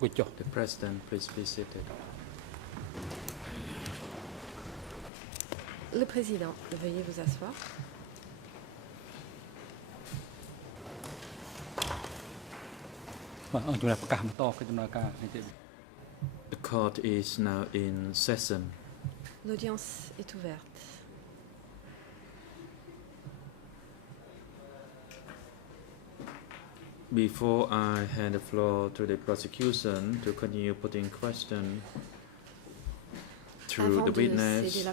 The President, please be seated. Le Président, veuillez vous asseoir. The court is now in session. L'audience est ouverte. Before I hand the floor to the prosecution to continue putting questions through the witness,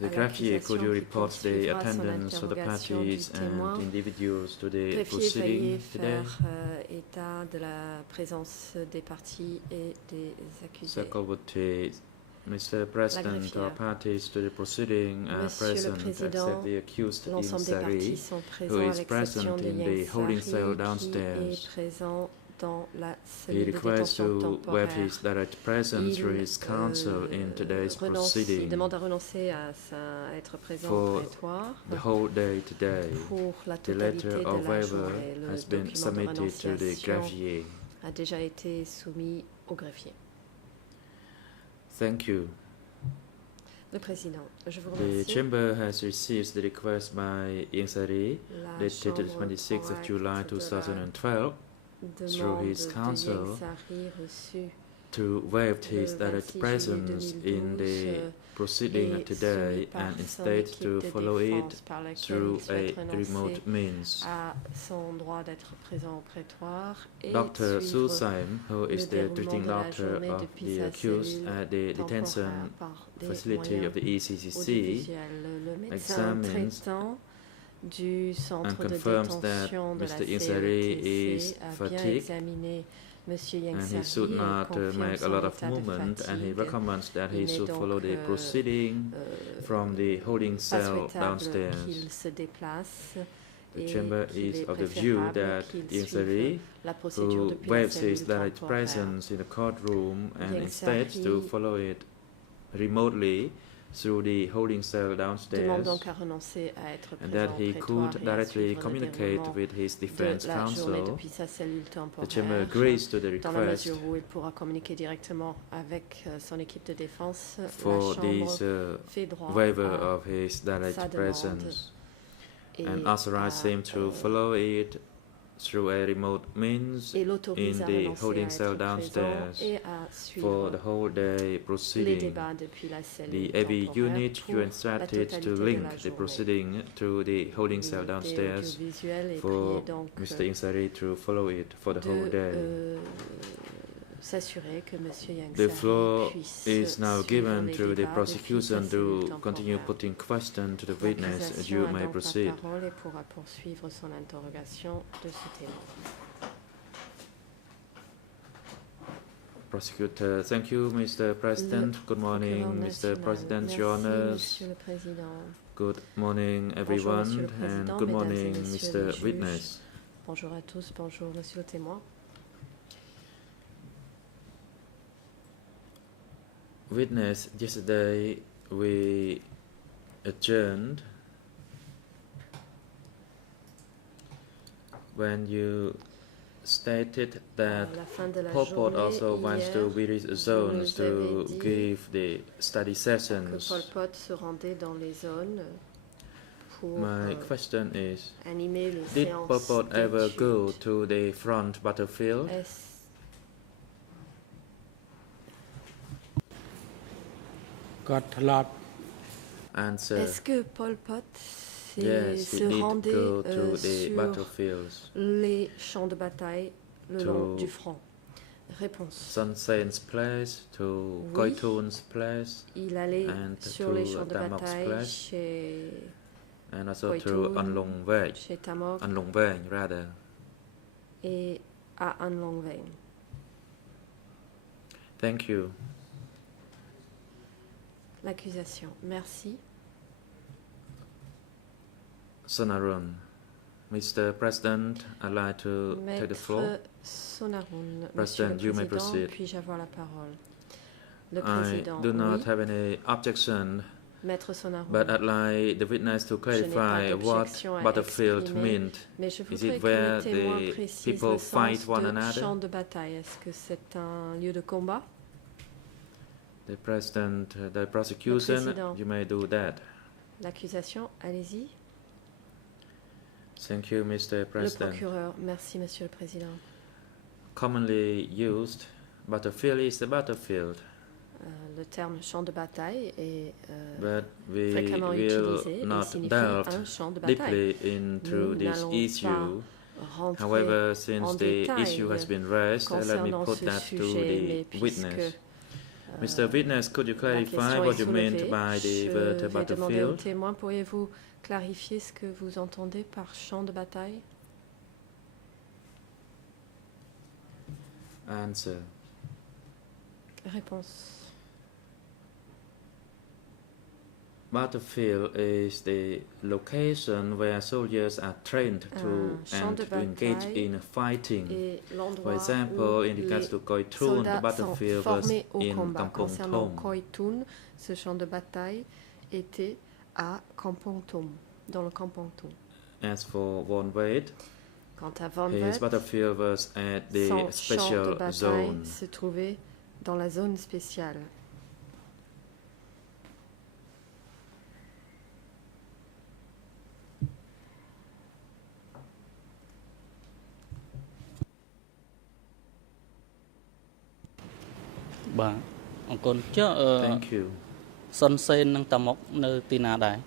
the greffier, could you report the attendance of the parties and individuals to the proceeding today? État de la présence des parties et des accusés. Secretary, Mr. President, all parties to the proceeding are present except the accused Ieng Sary, who is present in the holding cell downstairs. He requests to waive his direct presence through his counsel in today's proceeding demande à renoncer à être présent au prétoire. the whole day today. Pour la The totalité letter de of la waiver journée, le has been document de submitted to the renonciation greffier. a déjà été soumis au greffier. Thank you. Le Président, je vous The remercie. chamber has received the request by Ieng Sary, La dated the Chambre 26th of July prend acte de la 2012, through his demande de counsel Ieng Sary reçue to waive his le direct 26 presence juillet in 2012 the proceeding et today soumis par and son instead équipe to de follow it défense par laquelle through il souhaite a renoncer remote means. à son droit d'être présent au prétoire et Dr. suivre Susaim, who is le the déroulement treating de la doctor journée of depuis the sa accused cellule at the detention temporaire par des facility moyens of the ECCC, audiovisuels. Le médecin examines traitant du centre and de confirms that détention de la Mr. Ieng Sary is CETC a bien fatigued examiné Monsieur Ieng and he Sary should et not confirme make a son lot of état de movement, and he fatigue. recommends that he Il n'est should donc follow the proceeding from the holding pas cell souhaitable downstairs. qu'il se déplace The et chamber qu'il is est of the view préférable that qu'il Ieng suive Sary, la procédure who depuis la waives his cellule direct temporaire. presence in the courtroom and Ieng instead Sary to follow it remotely through the holding cell demande downstairs, donc à renoncer à être and présent that au he prétoire could et à directly suivre le communicate déroulement with his de defense la journée counsel. depuis sa cellule The chamber temporaire, agrees to the dans la request mesure où il pourra communiquer directement avec son équipe de défense. for La this Chambre fait droit waiver à of his sa direct demande presence et, and authorize him to follow it through a remote means et l'autorise in à the renoncer holding à cell être présent downstairs et à for suivre the whole day les proceeding. débats depuis la cellule The AV temporaire unit pour you la instructed totalité to de link la the journée. proceeding to the holding cell downstairs Audiovisuel et for prier donc Mr. Ieng Sary to follow it for the whole day. s'assurer que Monsieur Ieng The Sary floor puisse is now suivre given les to the débats prosecution depuis sa cellule to continue temporaire. putting questions to the witness. L'accusation You a may donc proceed. la parole et pourra poursuivre son interrogation de ce témoin. Prosecutor, thank you, Mr. President. Good morning, Procureur Mr. national. President, Merci, Your Honors. Monsieur le Président. Good morning, Monsieur everyone, le and Président, good Mesdames et morning, Messieurs les Mr. juges. Witness. Bonjour à tous, bonjour Monsieur le témoin. Witness, yesterday we adjourned when you stated that À la fin de la Pol Pot journée, also wants hier, to visit zones nous to avez dit give the study que sessions. Pol Pot se rendait dans les zones pour My question is, animer les did séances Pol Pot ever go d'études. to the front battlefield? Answer, Est-ce que Pol Pot yes, se he did rendait go to the sur battlefields. les champs de bataille le long To du front? Réponse. Sun Sen's place, to Oui. Koi Toon's place, Il allait and sur to les champs de Tamok's bataille place, chez and also Koi to Toon, An Long Veng, chez Tamok An Long Veng rather. et à An Long Veng. Thank you. L'accusation. Merci. Sonarun. Mr. President, I'd like to take the floor. Maître Sonarun, Monsieur President, le you may Président, proceed. puis-je avoir la parole? Le I Président, do not oui. have any objection Maître Sonaro. But I'd like the witness to clarify what battlefield meant. Is it where the people fight one another? Champ de bataille. Est-ce que c'est un lieu de combat? The President, the prosecution, you may do that. L'accusation, allez-y. Thank you, Mr. President. Le procureur, merci, Monsieur le Président. Commonly used, battlefield is the battlefield. Le terme champ de bataille est we fréquemment utilisé et signifie un champ de bataille. Into this issue. However, since the issue has been raised, let me put that to the witness. Mr. Witness, could you clarify what you meant by the word battlefield? Témoin, pourriez-vous clarifier ce que vous entendez par champ de bataille? Answer. Réponse. Battlefield is the location where soldiers are trained to engage in fighting. For example, in regards to Koi Thun, the battlefield was in Kampong Thom. Koi Thun, ce champ de bataille était à Kampong Thom, dans le Kampong Thom. As for Von Wade, quant à Von his battlefield was at the special zone. Se trouvait dans la zone spéciale. Thank you. Son Sen and Tamok no Tinadai.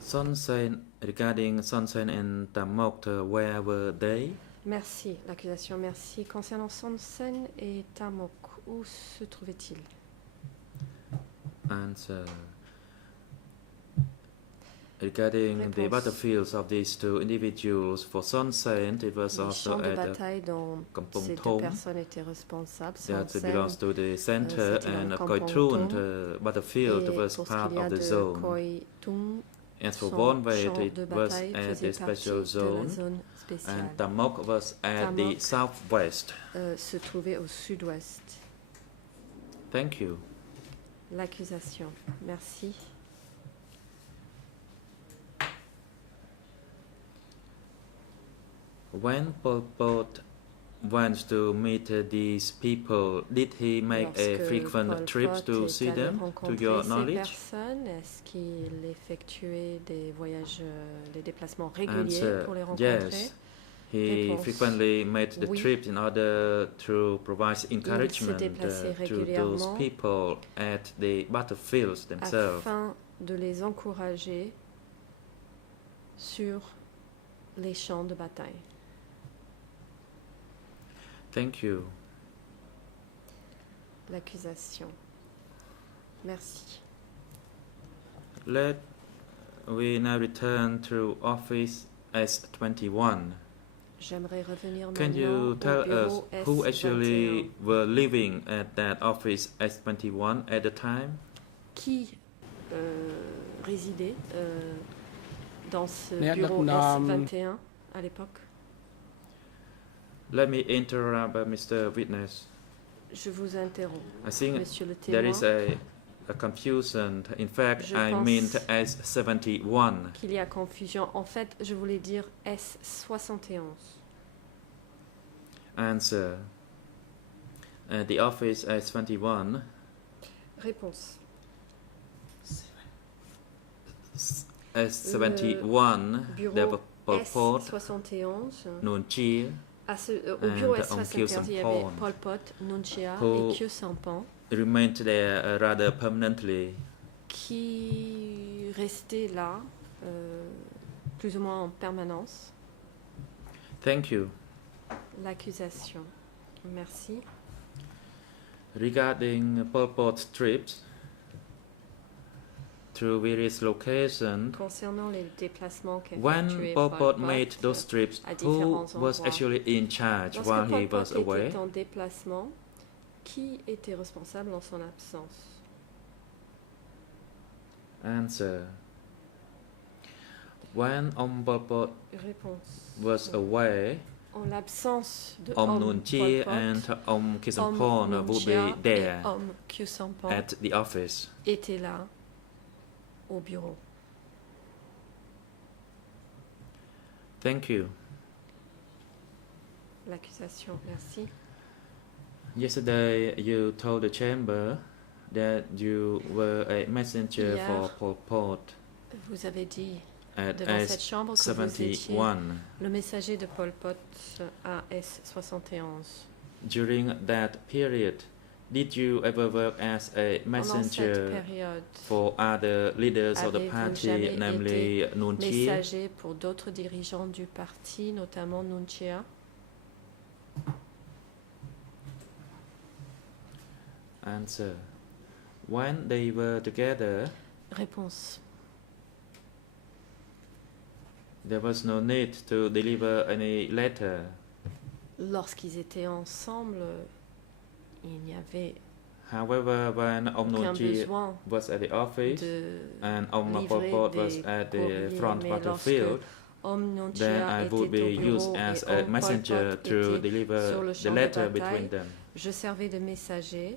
Son Sen, regarding Son Sen and Tamok, where were they? Merci, l'accusation, merci. Concernant Son Sen et Tamok, où se trouvaient-ils? Answer. Regarding the battlefields of these two individuals, for Son Sen, it was also at Kampong Thom. That belongs to the center, and Koi Thun, the battlefield, was part of the zone. As for Von Wade, it was at the special zone, and Tamok was at the southwest. Se trouvait au sud-ouest. Thank you. L'accusation. Merci. When Pol Pot went to meet these people, did he make a frequent trips to see them, to your knowledge? Est-ce qu'il effectuait des voyages, des déplacements réguliers pour les rencontrer? Yes. He frequently made the trip in order to provide encouragement to those people at the battlefields themselves. Afin de les encourager sur les champs de bataille. Thank you. L'accusation. Merci. Let we now return to Office S21. J'aimerais revenir Can you tell us who actually were living at that Office S21 at the time? Qui résidait dans ce bureau S21 à l'époque? Let me interrupt, Mr. Witness. Je vous interromps, I think Monsieur le témoin. There is a confusion. In fact, I meant S71. Qu'il y a confusion. En fait, je voulais dire S71. Answer. The office S21. Réponse. S71. There were Pol Pot, S71. Nuon Chea. Au bureau S71, il y avait Pol Pot, Nuon Chea et Khieu Samphan. Remained there rather permanently. Qui restait là, plus ou moins en permanence. Thank you. L'accusation. Merci. Regarding Pol Pot's trips to various locations, concernant les déplacements when Pol Pot made those trips, who was actually in charge while he was away? En déplacement, qui était responsable en son absence? Answer. When Pol Pot was away, en l'absence de Nuon Chea and Khieu Samphan would be there Khieu Samphan at the office. était là au bureau. Thank you. L'accusation, merci. Yesterday, you told the chamber that you were a messenger Hier, for Pol Pot vous avez dit at devant cette chambre que vous étiez S-71. le messager de Pol Pot à S-71. During that period, did you ever work as a messenger for other leaders of the party, namely Nuon Chea? Messager pour d'autres dirigeants du parti, notamment Nuon Chea? Answer. When they were together, Réponse. there was no need to deliver any letter. Lorsqu'ils étaient ensemble, il n'y avait However, when aucun Nuon Chea besoin was at the office de and Pol livrer Pot was des at the courriers, front mais battlefield, Nuon then Chea I était would au be bureau used as et a Pol messenger Pot to était deliver sur le the champ de letter bataille. between them. Je servais de messager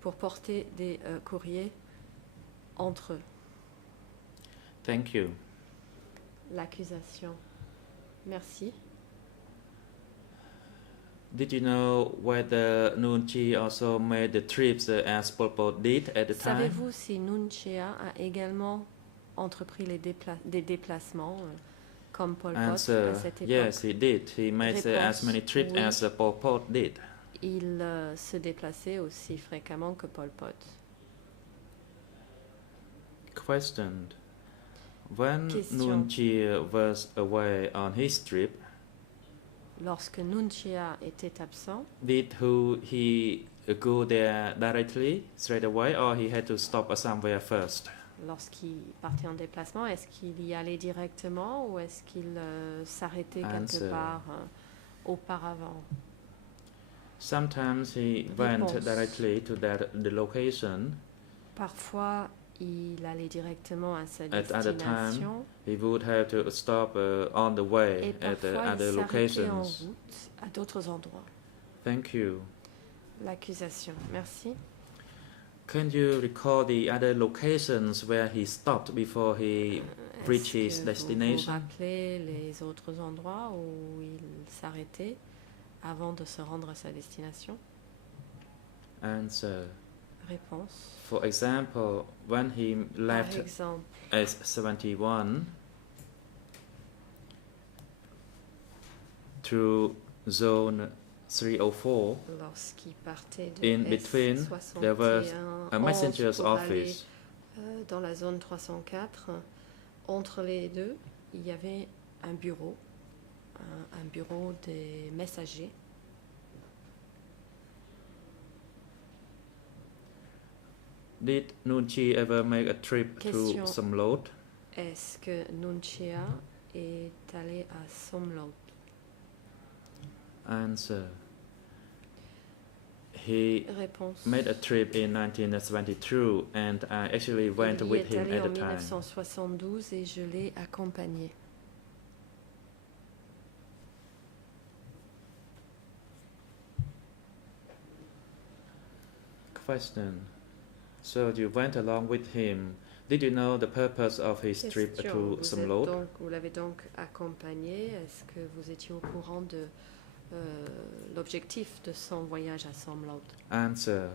pour porter des courriers entre eux. Thank you. L'accusation. Merci. Did you know whether Nuon Chea also made the trips as Pol Pot did at the time? Savez-vous si Nuon Chea a également entrepris des déplacements comme Pol Pot à cette époque? Yes, he did. He made as many trips oui. as Pol Pot did. Il se déplaçait aussi fréquemment que Pol Pot. Question. When Nuon Chea was away on his trip, lorsque Nuon Chea était absent, did he go there directly, straight away, or he had to stop somewhere first? Lorsqu'il partait en déplacement, est-ce qu'il y allait directement ou est-ce qu'il s'arrêtait quelque part auparavant? Sometimes he went directly to the location. Parfois, il allait directement à sa At other time, destination. he would have to stop on the way Et at parfois, other il s'arrêtait en locations. route à d'autres endroits. Thank you. L'accusation. Merci. Can you recall the other locations where he stopped before he reached his destination? Vous rappelez les autres endroits où il s'arrêtait avant de se rendre à sa destination? Answer. Réponse. For example, when he left S-71 through zone 304, lorsqu'il partait de in between there was a messenger's office. Dans la zone 304, entre les deux, il y avait un bureau des messagers. Did Nuon Chea ever make a trip to Somloth? Est-ce que Nuon Chea est allé à Somloth? Answer. He made a trip in 1972 and I actually went with him at the time. Il y est allé en 1972 et je l'ai accompagné. Question. So you went along with him. Did you know the purpose of his trip to Somloth? Vous l'avez donc accompagné. Est-ce que vous étiez au courant de l'objectif de son voyage à Somloth? Answer.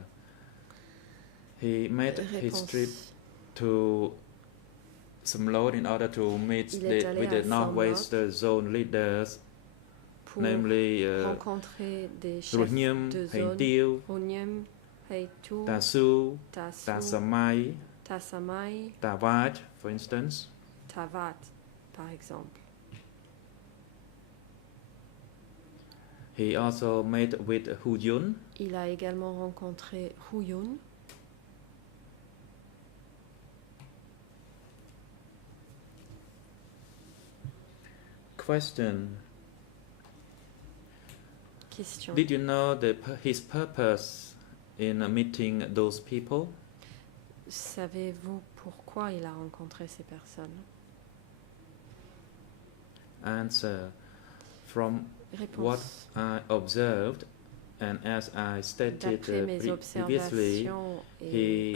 He made his trip to Somloth in order to meet with the Northwest Zone leaders, namely Runyam, Heng Tiêu, Tasu, Tasamai, Tavat, for instance. Tavat, par exemple. He also met with Hu Yun. Il a également rencontré Hu Yun. Question. Question. Did you know his purpose in meeting those people? Savez-vous pourquoi il a rencontré ces personnes? Answer. From Réponse. what I observed, And as I stated previously, he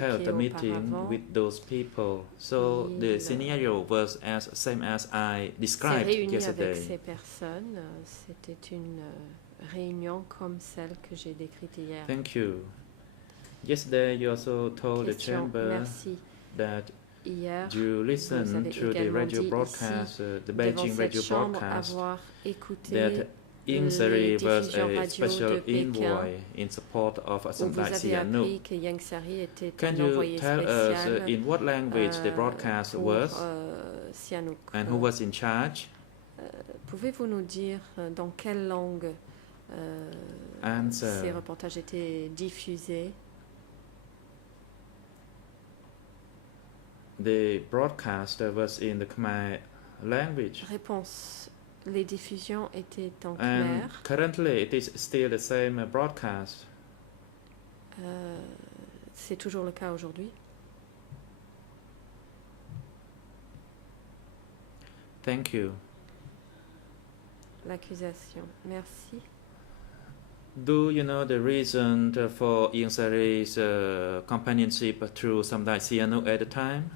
held a meeting with those people. So the scenario was as same as I described yesterday. Avec ces personnes, c'était une réunion comme celle que j'ai décrite hier. Thank you. Yesterday you also told the chamber that you listened to the radio broadcast, the Beijing radio broadcast, that Ieng Sary was a special envoy in support of Samdech Sihanouk. Can you tell us in what language the broadcast was and who was in charge? Pouvez-vous nous dire dans quelle langue ces reportages étaient diffusés? The broadcast was in the Khmer language. Réponse. Les diffusions étaient en Khmer. And currently it is still the same broadcast. C'est toujours le cas aujourd'hui. Thank you. L'accusation. Merci. Do you know the reason for Ieng Sary's companionship through Samdech Sihanouk at the time?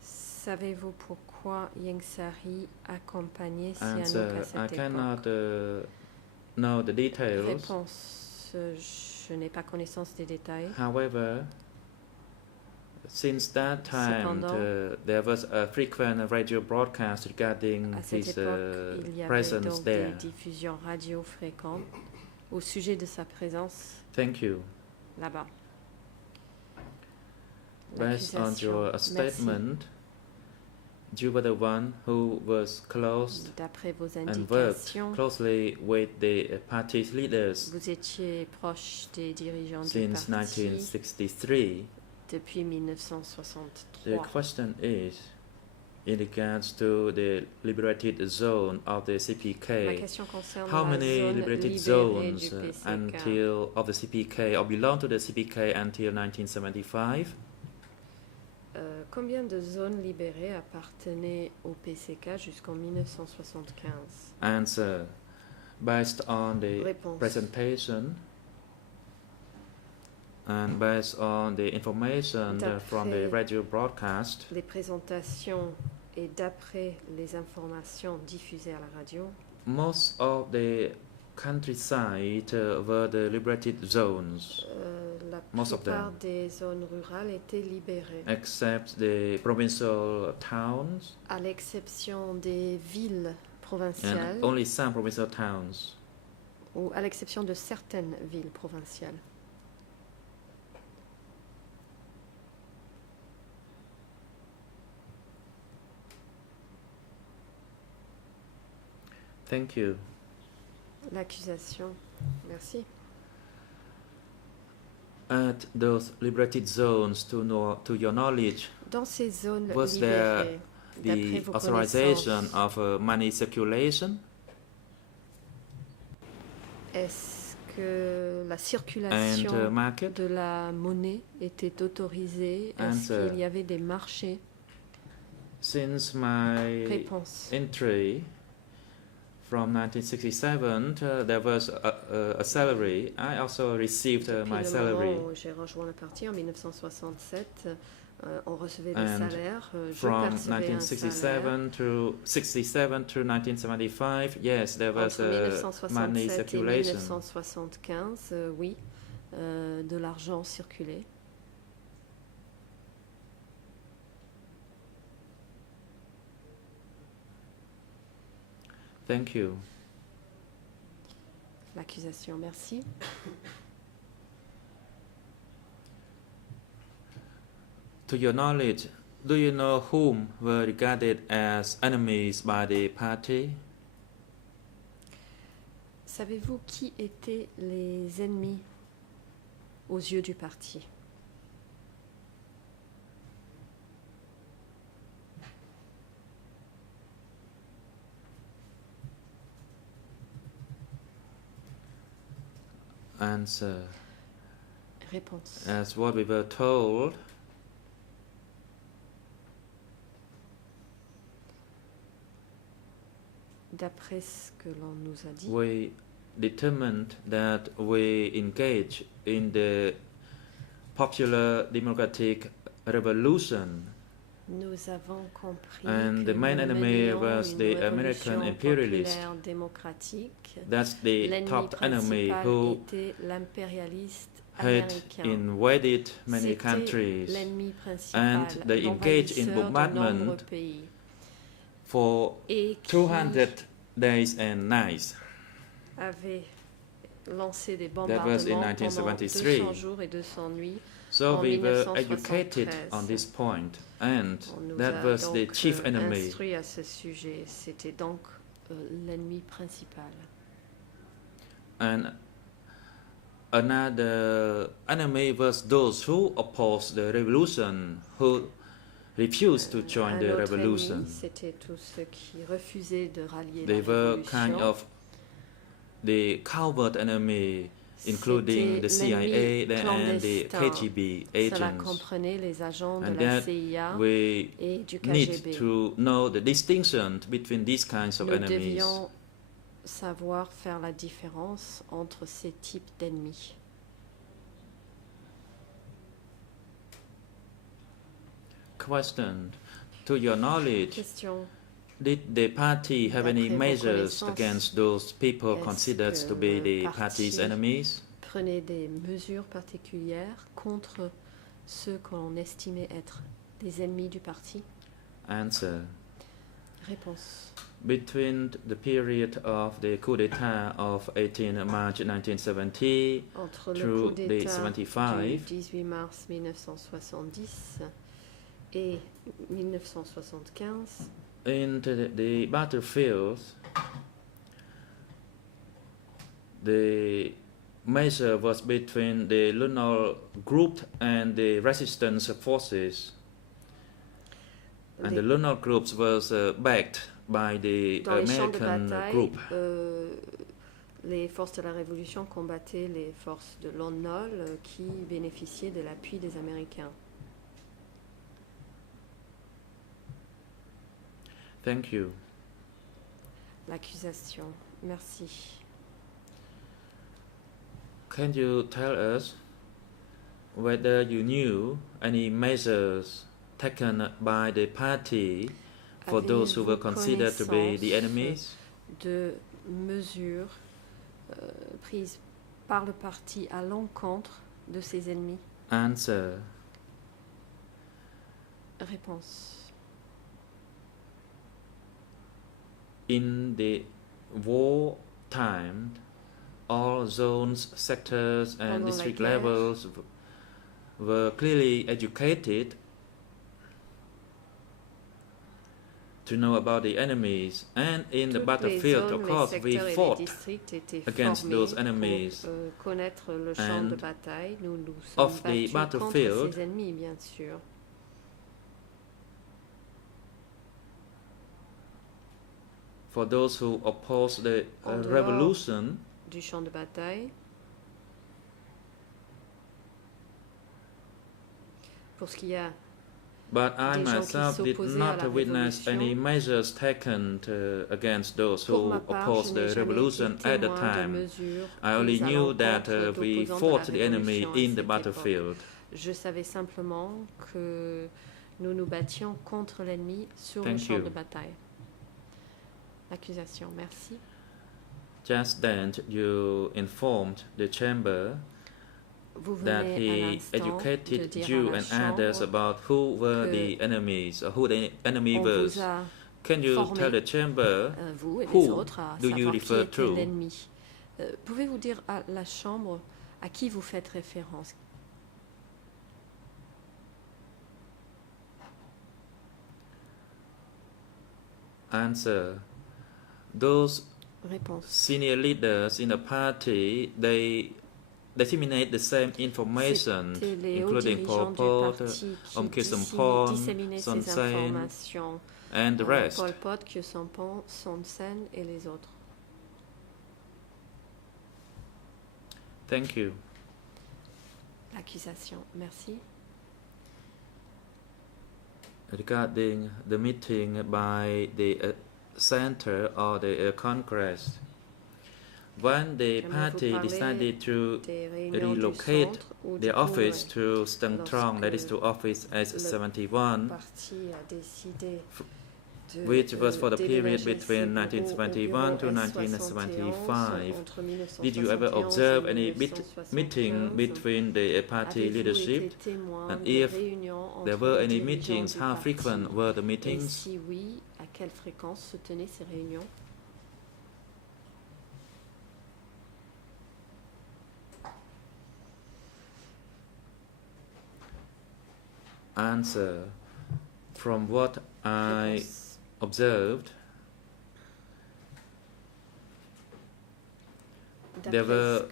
Savez-vous pourquoi Ieng Sary accompagnait Sihanouk à cette époque? I cannot know the details. Réponse, je n'ai pas connaissance des détails. However, since that time, there was a frequent radio broadcast regarding his presence there. Des diffusions radio fréquentes au sujet de sa présence. Thank you. Là-bas. Based on your statement, you were the one who was close and worked closely with the party's leaders Vous étiez proche des dirigeants since du parti 1963. Depuis 1963. The question is, in regards to the liberated zone of the CPK, how many liberated zones until of the CPK or belong to the CPK until 1975? Combien de zones libérées appartenaient au PCK jusqu'en 1975? Answer. Based on the Réponse. Presentation and based on the information from the radio broadcast, les présentations et d'après les informations diffusées à la radio, most of the countryside were the liberated zones. La plupart des zones rurales étaient libérées. Except the provincial towns. À l'exception des villes provinciales. And only some provincial towns. Ou à l'exception de certaines villes provinciales. Thank you. L'accusation. Merci. At those liberated zones, to your knowledge, dans ces zones was libérées, there the authorization of money circulation? Est-ce que la circulation de la monnaie était autorisée? Est-ce qu'il y avait des marchés? Since my Réponse. Entry from 1967, there was a salary. I also received my salary. Depuis le moment où j'ai rejoint le parti en 1967, on recevait des salaires. From 1967 to 1975, yes, there was money circulation. Entre 1967 et 1975, oui, de l'argent circulait. Thank you. L'accusation, merci. To your knowledge, do you know whom were regarded as enemies by the party? Savez-vous qui étaient les ennemis aux yeux du parti? Answer. Réponse. As what we were told, D'après ce que l'on nous a dit, we determined that we engage in the popular democratic revolution. Nous avons compris and que the main nous enemy menions was une the American révolution imperialist. populaire démocratique. That's the L'ennemi top enemy principal who était l'impérialiste had américain. invaded many C'était countries l'ennemi principal, and they engaged in l'envahisseur de bombardment nombreux pays. for Et qui 200 days and nights. avait lancé des That was in bombardements pendant 1973. 200 jours et 200 nuits. So En we were 1973. educated on this point, and On nous that a was donc the chief enemy. instruit à ce sujet. C'était donc l'ennemi principal. And another enemy was those who opposed the revolution, who refused to join the revolution. C'était tous ceux qui refusaient de rallier They la were révolution. kind of the covert enemy, including the CIA and the KGB Cela agents. comprenait les agents de And la that CIA we et du need KGB. to know the distinction between these kinds of Nous enemies. devions savoir faire la différence entre ces types d'ennemis. Question: to your knowledge, Question. did the party have any D'après vos measures connaissances, against those people est-ce considered que to be le the parti party's enemies? Prenez des mesures particulières contre ceux qu'on estimait être des ennemis du parti? Answer: Réponse. between the period of the coup d'état of 18 March 1970 Entre le through coup the d'État 75, du 18 mars 1970 et 1975, in the battlefield, the measure was between the Lunar group and the resistance forces. And the Lunar groups was backed by the dans les champs de American bataille, group. Les forces de la Révolution combattaient les forces de l'ONOL qui bénéficiaient de l'appui des Américains. Thank you. L'accusation. Merci. Can you tell us whether you knew any measures taken by the party for those who were considered to be the enemies? De mesures prises par le parti à l'encontre de ses ennemis? Answer: Réponse. in the war time, all zones, sectors, and Pendant district la guerre, levels were clearly educated to know about the enemies, and in the battlefield, of course, we fought against those enemies. Pour connaître le champ de bataille, nous nous sommes Of battus the contre battlefield, ses ennemis, bien sûr. for those who opposed the En dehors revolution, du champ de bataille, pour ce qui a but I des gens qui myself did s'opposaient à not la witness any révolution. measures taken against those Pour who ma part, opposed je the n'ai jamais revolution été at the témoin de time. mesures I only prises à knew that l'encontre we d'opposants de fought la the enemy révolution à in the cette battlefield. époque. Je savais simplement que nous nous battions contre l'ennemi sur le Thank champ you. de bataille. Accusation, merci. Just then, you informed the chamber Vous that venez à he l'instant de educated dire you à la and others Chambre about who were que the enemies, or who the enemy on was. vous a Can you formé, tell the chamber vous et les who autres, à do you savoir qui refer était to? l'ennemi. Pouvez-vous dire à la Chambre à qui vous faites référence? Answer: those Réponse. senior leaders in the party, they disseminate the same information, C'était les hauts including dirigeants Pol du Pot, parti Aung Kyaw qui Sompong, disséminaient Son ces Sen, informations. and the rest. Pol Pot, Kyaw Sompong, Son Sen et les autres. Thank you. Accusation, merci. Regarding the meeting by the center or the Congress. When the party decided to relocate their office to Stang Trong, that is to office S71, which was for the period between 1971 to 1975. Did you ever observe any meeting between the party leadership? And if there were any meetings, how frequent were the meetings? Si oui, à quelle fréquence se tenaient ces réunions? Answer. From what I observed, there were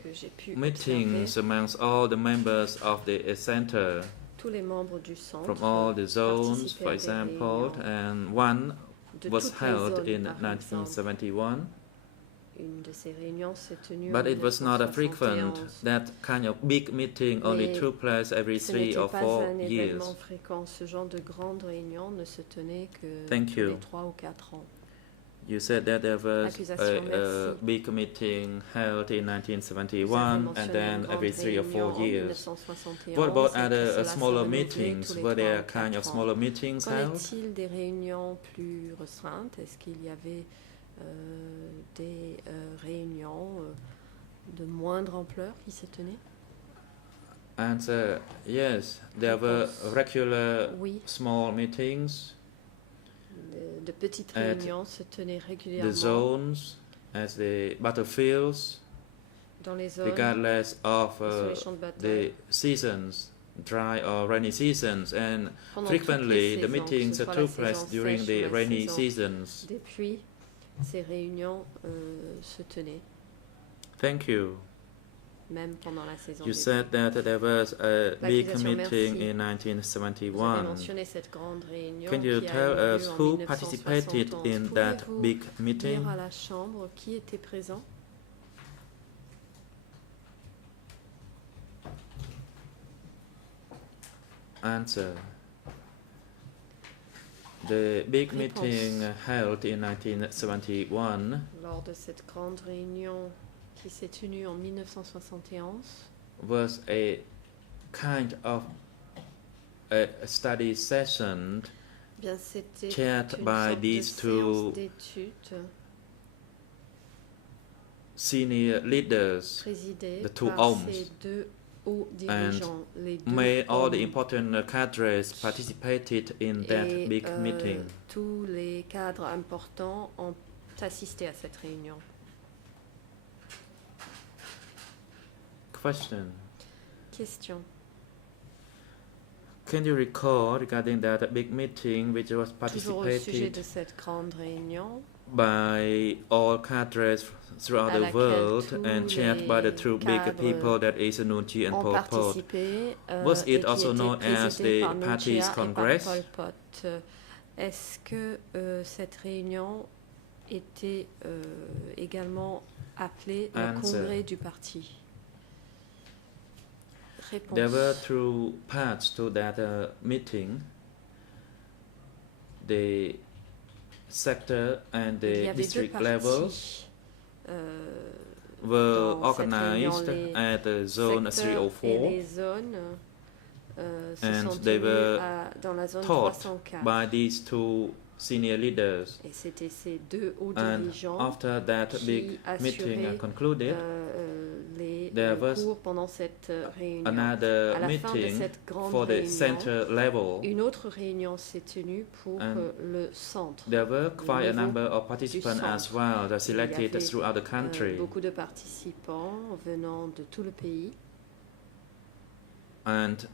meetings amongst all the members of the center from all the zones, for example, and one was held in 1971. But it was not a frequent, that kind of big meeting only took place every 3 or 4 years. Thank you. You said that there was a big meeting held in 1971 and then every 3 or 4 years. What about other smaller meetings? Were there kind of smaller meetings held? Des réunions de moindre ampleur qui se tenaient? Answer, yes, there were regular small meetings. De petites réunions se tenaient régulièrement. The zones, as the battlefields, dans les zones, regardless of the seasons, dry or rainy seasons, and frequently the meetings took place during the rainy seasons. Depuis, ces réunions se tenaient. Thank you. Même pendant la saison. You said that there was a big meeting in 1971. Can you tell us who participated in that big meeting? Dire à la Chambre qui était présent? Answer. The big meeting held in 1971 lors de cette grande réunion qui s'est tenue en 1971 was a kind of a study session chaired by these two senior leaders, the two OMs, and all the important cadres participated in that big meeting. Tous les cadres importants ont assisté à cette réunion. Question. Can you recall regarding that big meeting which was participated de cette grande réunion by all cadres throughout the world and chaired by the two big people, that is Nuon Chea and Pol Pot? Was it also known as the Party's Congress? Est-ce que cette réunion était également appelée le Congrès du Parti? Réponse. There were two parts to that meeting. The sector and the district levels were organized at the zone 304, and they were taught by these two senior leaders. And after that big meeting concluded, there was another meeting for the center level. Une autre réunion s'est tenue pour le centre. There were quite a number of participants as well that selected throughout the country. Beaucoup de participants venant de tout le pays.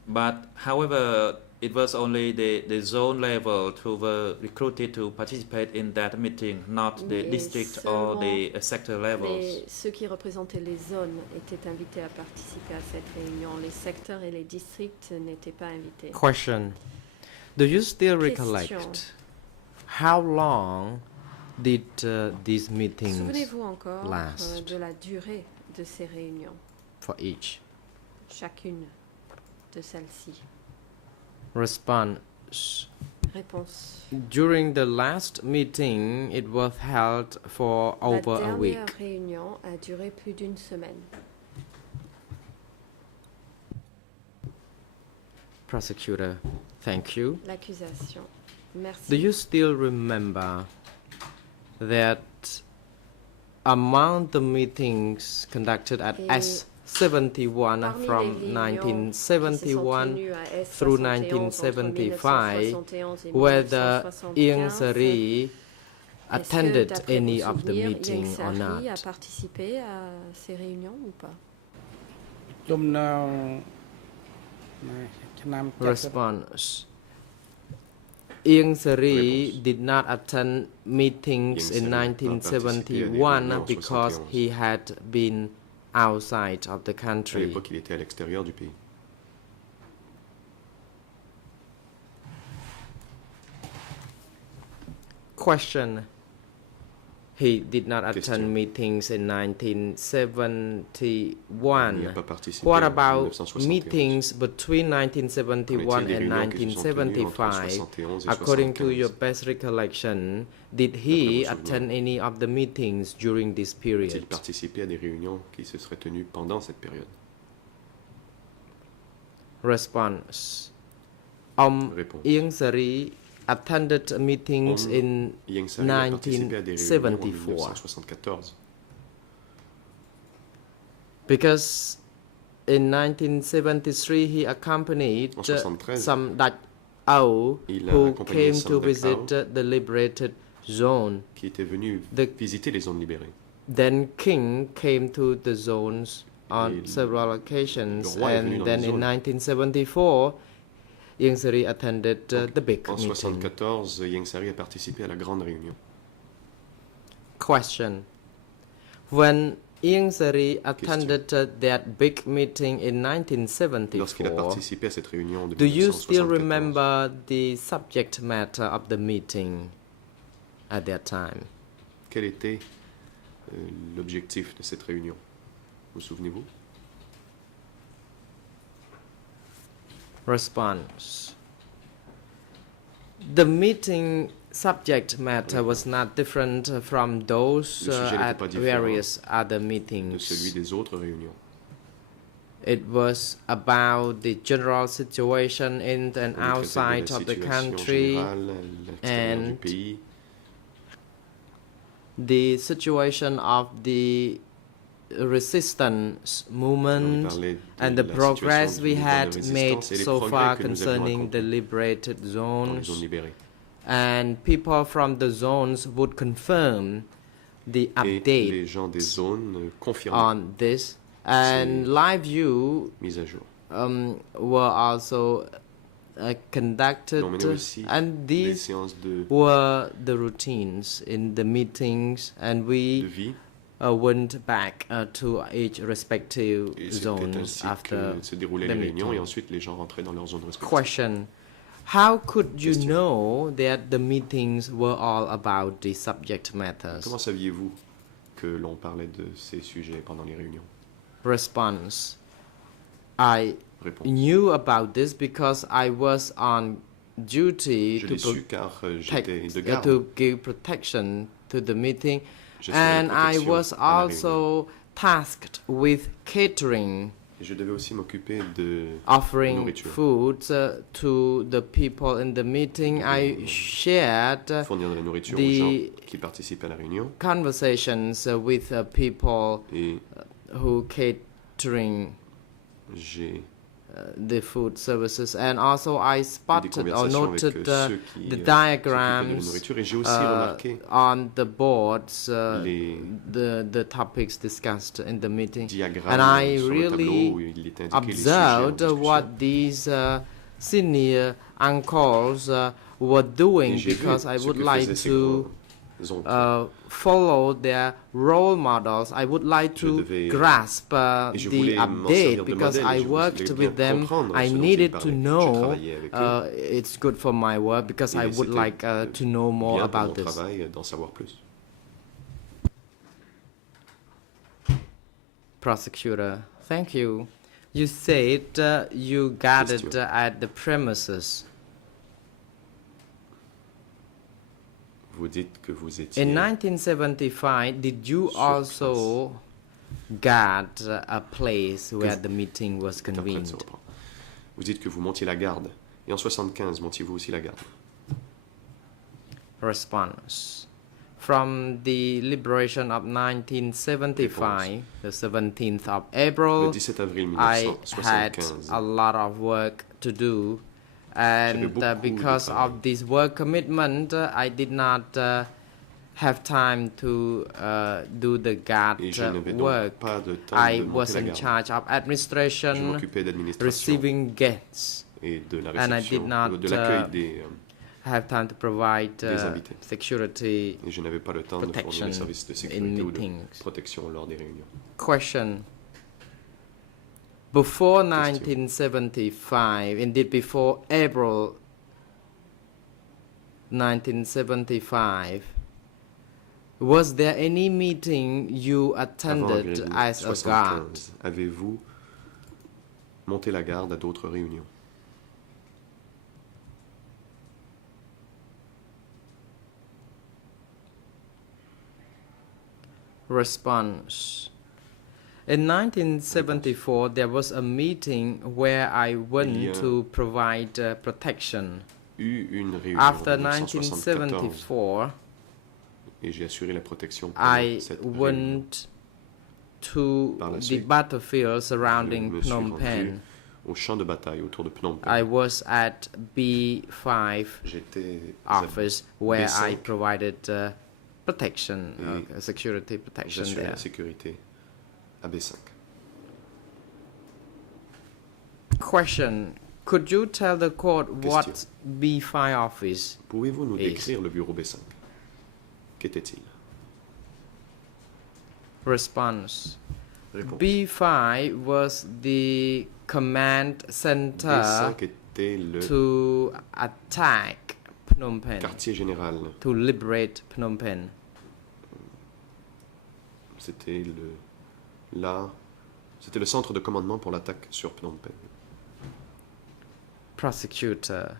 But however, it was only the zone level who were recruited to participate in that meeting, not the district or the sector levels. Ceux qui représentaient les zones étaient invités à participer à cette réunion. Les secteurs et les districts n'étaient pas invités. Question. Do you still recollect how long did these meetings Souvenez-vous encore last de la durée de ces réunions? For each. Chacune de celles-ci. Response. Réponse. During the last meeting, it was held for over a week. La dernière réunion a duré plus d'une semaine. Prosecutor, thank you. L'accusation. Merci. Do you still remember that among the meetings conducted at S71 from 1971 through 1975, whether Ieng Sary attended any of the meetings or not? A participé à ces réunions ou pas? Response. Ieng Sary did not attend meetings in 1971 because he had been outside of the À country. l'époque, il était à l'extérieur du pays. Question. He did not attend Question. meetings in Il n'y a 1971. pas participé What en about 1971. meetings between 1971 des and réunions qui se sont tenues entre 1975? 71 et According to 75? your best recollection, did he D'après vos attend any of the meetings during this A-t-il period? participé à des réunions qui se seraient tenues pendant cette période? Response. Réponse. Ieng Sary attended meetings in Ieng Sary a participé à des réunions en 1974 1974 because in 1973 he accompanied En 73, some Dutch Au il a who accompagné came some to Dutch visit the liberated zone. qui était venu The- visiter les zones libérées. Then King came to the zones on Et several occasions, le roi est venu and dans then les in zones. 1974 Ieng Sary attended the big En meeting. 1974, Ieng Sary a participé à la grande réunion. Question. When Ieng Sary attended that big meeting in Lorsqu'il a 1974, participé à cette réunion de do you still 1974, remember the subject matter of the meeting at that time? quel était l'objectif de cette réunion? Vous souvenez-vous? Response. The meeting subject matter was not different from those Le sujet n'était at pas différent various other de celui meetings. des autres réunions. It was about the general situation in and On y traitait outside de la of the situation country, générale à l'extérieur du and pays, the situation of the resistance on y movement, parlait de and the la progress situation we du mouvement had de made résistance et les so progrès far que nous avions concerning the accomplis liberated dans les zones. zones libérées. And people from the zones would confirm the Et update les gens des zones confirmaient on this. And live view mise à jour. were also conducted, On menait aussi and des these séances de were the routines in the meetings, and we vie. went back to each respective Et c'était zones ainsi after que se déroulaient the les réunions et meeting. ensuite les gens rentraient dans leurs zones respectives. Question. How could you Question. know that the meetings were all about the subject matters? Comment saviez-vous que l'on parlait de ces sujets pendant les réunions? Response. I Réponse. knew about this because I was on duty Je to, l'ai su car j'étais de protect, garde. to give protection to the meeting, J'assurais and la I protection was à la réunion. also tasked with catering, Et je devais aussi m'occuper de offering nourriture. food to the people in the meeting. I shared Fournir de la nourriture aux the gens qui participent à la réunion conversations with people et who catering j'ai the food services, and also I eu des spotted or conversations avec noted ceux qui the s'occupaient de la diagrams nourriture et j'ai aussi remarqué on the boards, les the topics discussed in the meeting, diagrammes and I sur le tableau really où il était indiqué les sujets en observed discussion. what these senior uncles were doing, Et j'ai vu because I ce would que like faisaient ces to grands oncles. follow their role models. I would like Je to devais- grasp et je the voulais m'en servir update, de because modèle, et I je worked voulais with bien them. comprendre I ce dont ils needed to parlaient. Je know travaillais avec eux. it's good for my work, because I Et would c'était, like to know more bien pour about mon this. travail d'en savoir plus. Prosecutor, thank you. You said you guarded Question. at the premises. Vous dites que vous étiez... In 1975, did you also guard a place where the meeting was convened? Vous dites que vous montiez la garde. Et en 75, montiez-vous aussi la garde? Response. From the liberation of 1975, the 17th of April, Le 17 avril I had 1975, a lot of work to do. And because of this work commitment, I did not have time to do the guard work. I was in charge of administration, receiving guests, and I did not have time to provide security protection in meetings. Question. Before 1975, indeed before April 1975, was there any meeting you attended as a guard? Avez-vous monté la garde à d'autres réunions? Response. In 1974, there was a meeting where I went to provide protection. After 1974, et j'ai assuré la protection I went to the battlefield surrounding Phnom Penh. Au champ de bataille autour de Phnom Penh. I was at B5 office where I provided protection, security protection there. La sécurité à B5. Question. Could you tell the court what B5 office Pouvez-vous nous is? décrire le bureau B5? Qu'était-il? Response. Réponse. B5 was the command center B5 était le to attack Phnom Penh, quartier général. to liberate Phnom Penh. C'était le centre de commandement pour l'attaque sur Phnom Penh. Prosecutor,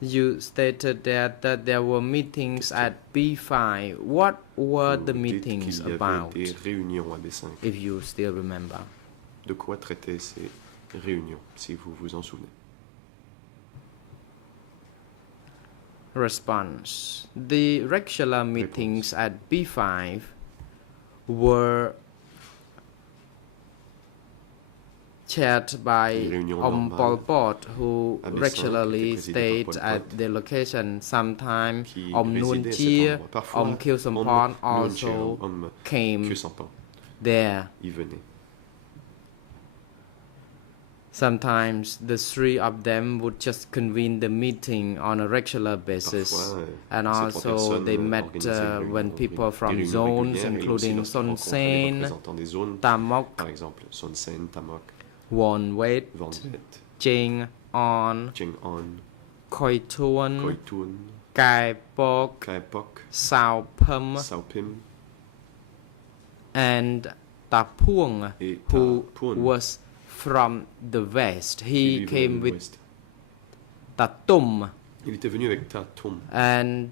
you stated that there were meetings at B5. What were the Vous dites meetings qu'il y avait about, des réunions à B5. if you still remember? De quoi traitaient ces réunions, si vous vous en souvenez? Response. The regular meetings at B5 were chaired by Pol Pot, who regularly stayed at the location. Sometimes Nuon Chea, Khieu Samphan also came there. Y venait. Sometimes the three of them would just convene the meeting on a regular basis. Parfois, And also they met when people from zones including Son Sen, Tamok, par exemple, Son Sen, Tamok, Won Wet, Von Vet, Cheng On, Cheng On, Khoi Thuon, Khoi Thuon, Kai Pok, Kai Pok, Sao Phum, Sao Phim, and Ta Phuong, et who Ta Phuong, was from the west. qui He vivait came de with l'Ouest. Ta Tum, Il était venu avec Ta Tum. and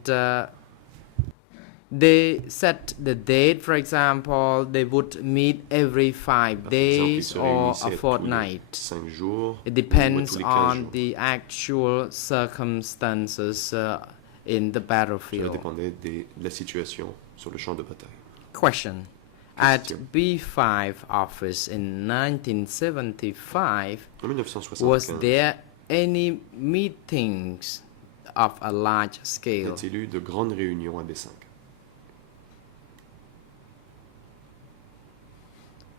they set the date. For example, they would meet every 5 Par exemple, ils days se or réunissaient a tous les fortnight. 5 jours, It ou depends tous les 15 on jours. the actual circumstances in the Cela battlefield. dépendait de la situation sur le champ de bataille. Question. At Question. B5 office in 1975, En 1975, was there any meetings of a large scale? a-t-il eu de grandes réunions à B5?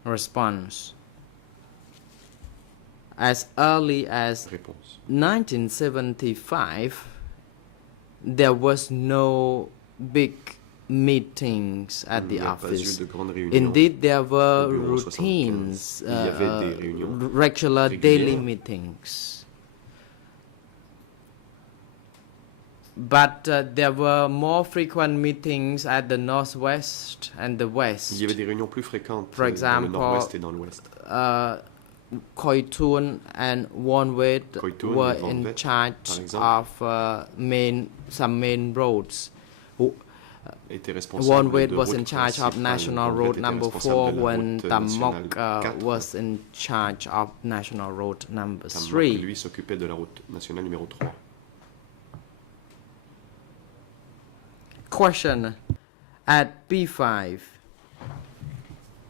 Response. As early as Réponse. 1975, there was no big meetings at Il the n'y a pas eu office. de grandes réunions. Indeed, there were Au bureau routines, 75. Il y avait des réunions regular daily régulières. meetings. But there were more frequent meetings at the northwest and the west. Il y avait des réunions plus fréquentes For dans le example, nord-ouest et dans l'ouest. Khoi Thuon and Won Wet Khoi Thuon were et Von in Vet, charge par exemple. of some main roads. était responsable Wonwit de was in route charge of principale, National Wonwit Road était number responsable 4 de la when route Tamok nationale 4. was in charge of National Road number Tamok, 3. lui, s'occupait de la route nationale numéro 3. Question. At B5,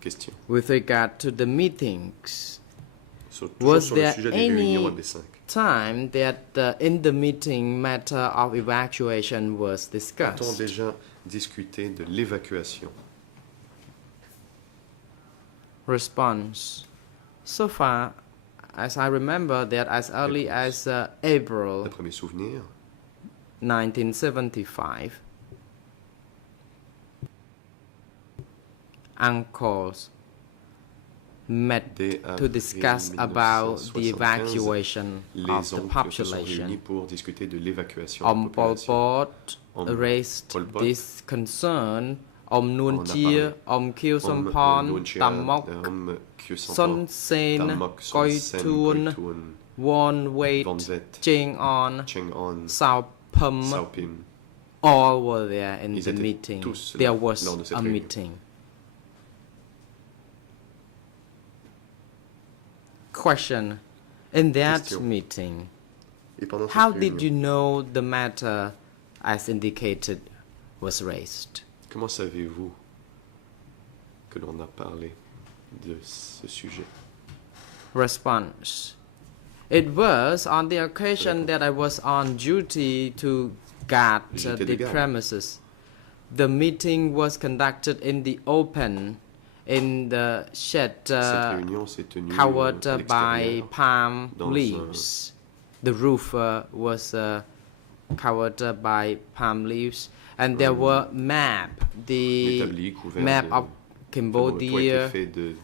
Question. with regard to the meetings, Toujours was sur le there sujet des réunions à any B5. time that in the meeting matter of evacuation was A-t-on discussed? déjà discuté de l'évacuation? Response. So far, as I remember that as early as April D'après mes souvenirs, 1975, uncles met dès to discuss about the 1975, evacuation les of the oncles se sont réunis population. pour discuter de l'évacuation de la Pol population. Pot raised Pol Pot, this concern. Nuon a Chia, parlé. Khieu Samphan, Nuon Chia, Tamok, Khieu Son Samphan, Sen, Tamok, Son Koi Sen, Tuon, Koi Tuon, Won Wait, Vonvet, Cheng On, Cheng On, Sao Pum, Sao Pim. all were there in Ils the étaient meeting. tous There là was lors de cette a réunion. meeting. Question. In that Question. meeting, Et pendant cette how did réunion, you know the matter as indicated was raised? comment savez-vous que l'on a parlé de ce sujet? Response. It was on the occasion that I was on duty to guard J'étais de the garde. premises. The meeting was conducted in the open, in the shed Cette réunion s'est tenue covered à by l'extérieur. palm dans leaves. The roof was covered by palm leaves, and there were map. The L'établi couvert map de, of le toit était Cambodia fait de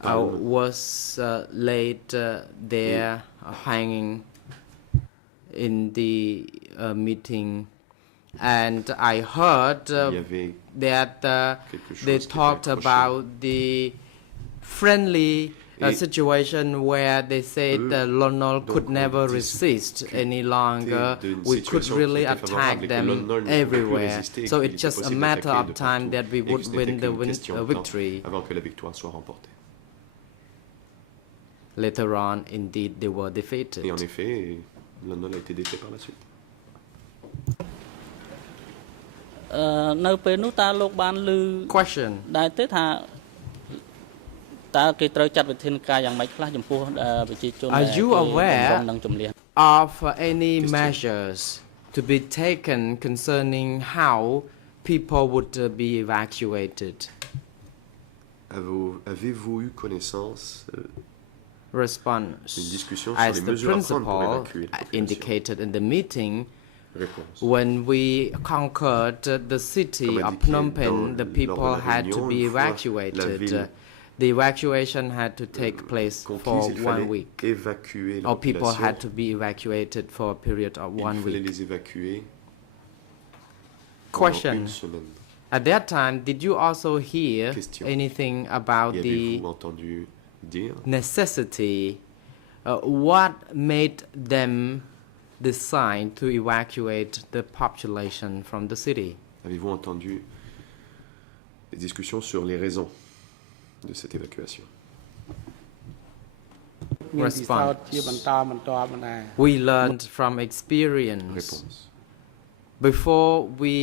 palmes. was laid there, hanging in the meeting, and I heard Il y avait that quelque chose they qui était talked accroché. about the friendly Et situation where they said eux, Lon donc, could on never resist any longer. d'une We could situation really qui était favorable attack et que them Lon Nol ne pouvait plus everywhere. résister et So qu'il it's était just a possible matter d'attaquer of de time partout that we et que would ce n'était win the qu'une question de temps victory. avant que la victoire soit remportée. Later on, indeed, they were defeated. Et en effet, Lon Nol a été détruit par la suite. នៅពេលនោះតើលោកបានឮ Question. ដែរទេថាតើគេត្រូវចាត់វិធានការយ៉ាងម៉េចខ្លះចំពោះប្រជាជន Are you ដែលគេ aware រំនឹងជំនះ of any measures to be taken concerning how people would be evacuated? Avez-vous eu connaissance Response. d'une discussion sur As les the mesures à prendre pour principal évacuer la population? indicated in the meeting, Réponse. when we conquered the city Comme of indiqué Phnom Penh, dans- the lors de people la had to réunion, be une fois la evacuated. ville, The evacuation had to take place conquise, for il 1 fallait week, évacuer la or people population. had to be evacuated for a period of Il 1 fallait week. les évacuer pendant Question. une semaine. At that time, did you also hear Question. anything about Et the avez-vous entendu dire necessity? What made them decide to evacuate the population from the city? Avez-vous entendu des discussions sur les raisons de cette évacuation? មានពិសោធន៍ជាបន្តបន្ទាប់មកដែរ We learned from experience. Réponse. Before we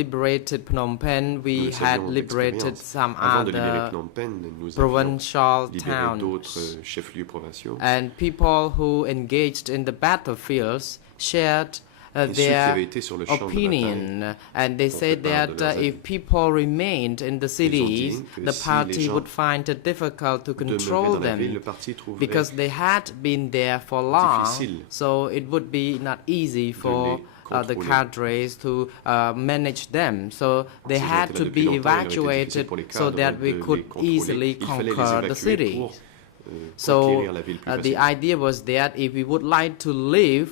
liberated Phnom Penh, we Nous le had savions liberated d'expérience. some Avant de libérer other Phnom Penh, nous avions provincial libéré d'autres towns. chefs-lieux provinciaux. And people who engaged in the battlefields shared Et ceux qui their avaient été sur le champ de bataille opinion, and they ont said fait part de that leurs if avis. people remained in the cities, que the si party les gens would find it difficult to Demeurés control dans la ville, le them parti trouverait because they had been there for long, difficile so it would be not easy for the contrôler. cadres to manage them. So they S'ils had étaient to là be depuis longtemps, il aurait été difficile evacuated pour les so cadres that we de les could contrôler. easily Il fallait les conquer the évacuer cities. pour, So conquérir la ville plus the facilement. idea was that if we would like to live,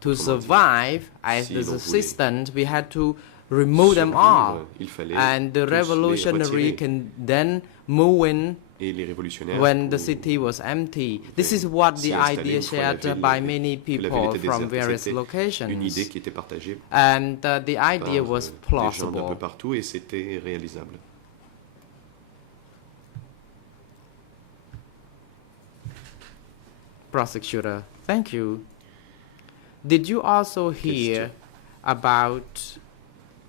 to Comment survive as Si the l'on voulait resistance, we had to remove them all. Il fallait And the tous les revolutionary retirer. can then move in Et les révolutionnaires, when the city was empty. This is what the idea shared by many people from various locations. Une idée qui était partagée And the idea par was des gens d'un peu plausible. partout et c'était réalisable. Prosecutor, thank you. Did you also hear about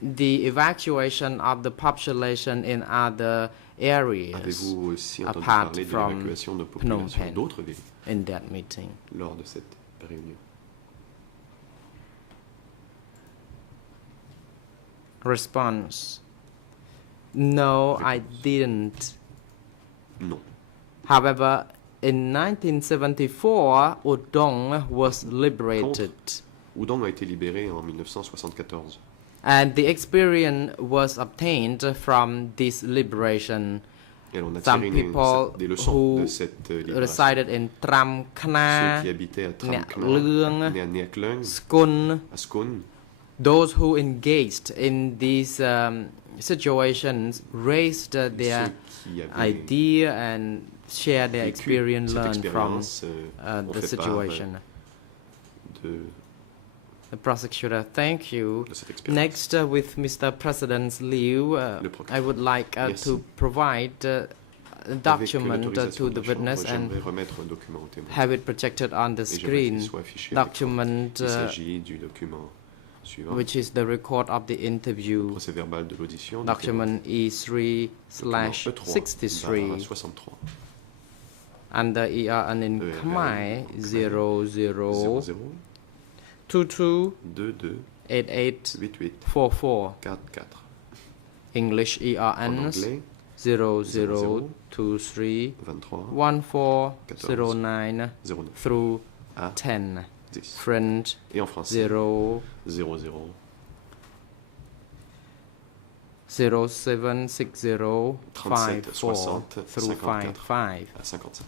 the evacuation of the population in other areas Avez-vous aussi entendu apart parler de from l'évacuation de Phnom populations Penh d'autres villes in that meeting? lors de cette réunion? Response: No, I didn't. Non. However, in 1974, Udong was liberated. Udong a été libéré en 1974. And the experience was obtained from this liberation. Et on a Some tiré people des leçons who de cette libération. resided in Tram Ceux Khna, qui habitaient à Nea Tram Luang, Khna, à Nea Luang, Skun, à Skun, those who engaged in these situations raised their ceux qui avaient idea and shared their vécu experience cette learned from expérience ont the fait part situation. de The prosecutor, thank you. cette expérience. Next, with Mr. President Liu, I would like to provide a document to the witness and j'aimerais remettre un document au témoin. have it projected on the Et j'aimerais qu'il screen. soit affiché à l'écran. Document Il s'agit du document suivant. which is the record of the Le interview. procès verbal de l'audition. Document E3/63 63. under ERN in Khmer 00 22 22 88 88 44. 44. English En ERN anglais, 0023 23 1409 09 through à 10. 10. French Et en français, 0 00 0760 37 54 60 through 54 55. à 55.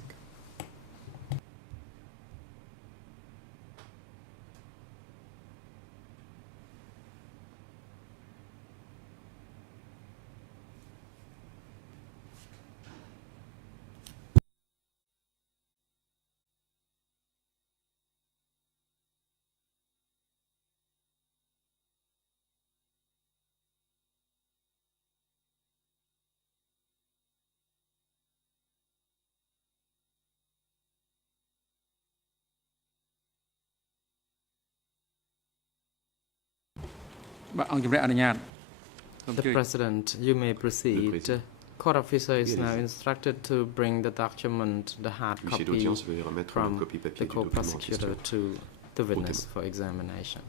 The President, you may proceed. Président. Court officer is Oui, now allez-y. instructed to bring the document, the hard L'huissier copy, d'audience veuille remettre une from copie the papier du document en co-prosecutor question. to the witness for examination.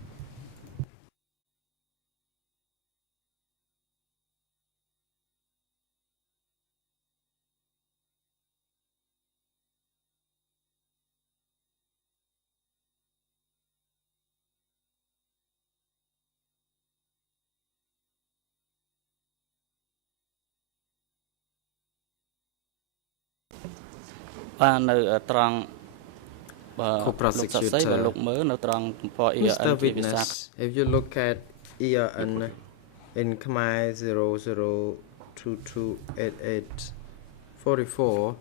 Co-prosecutor, Mr. Witness, if you look at ERN in Khmer 00228844,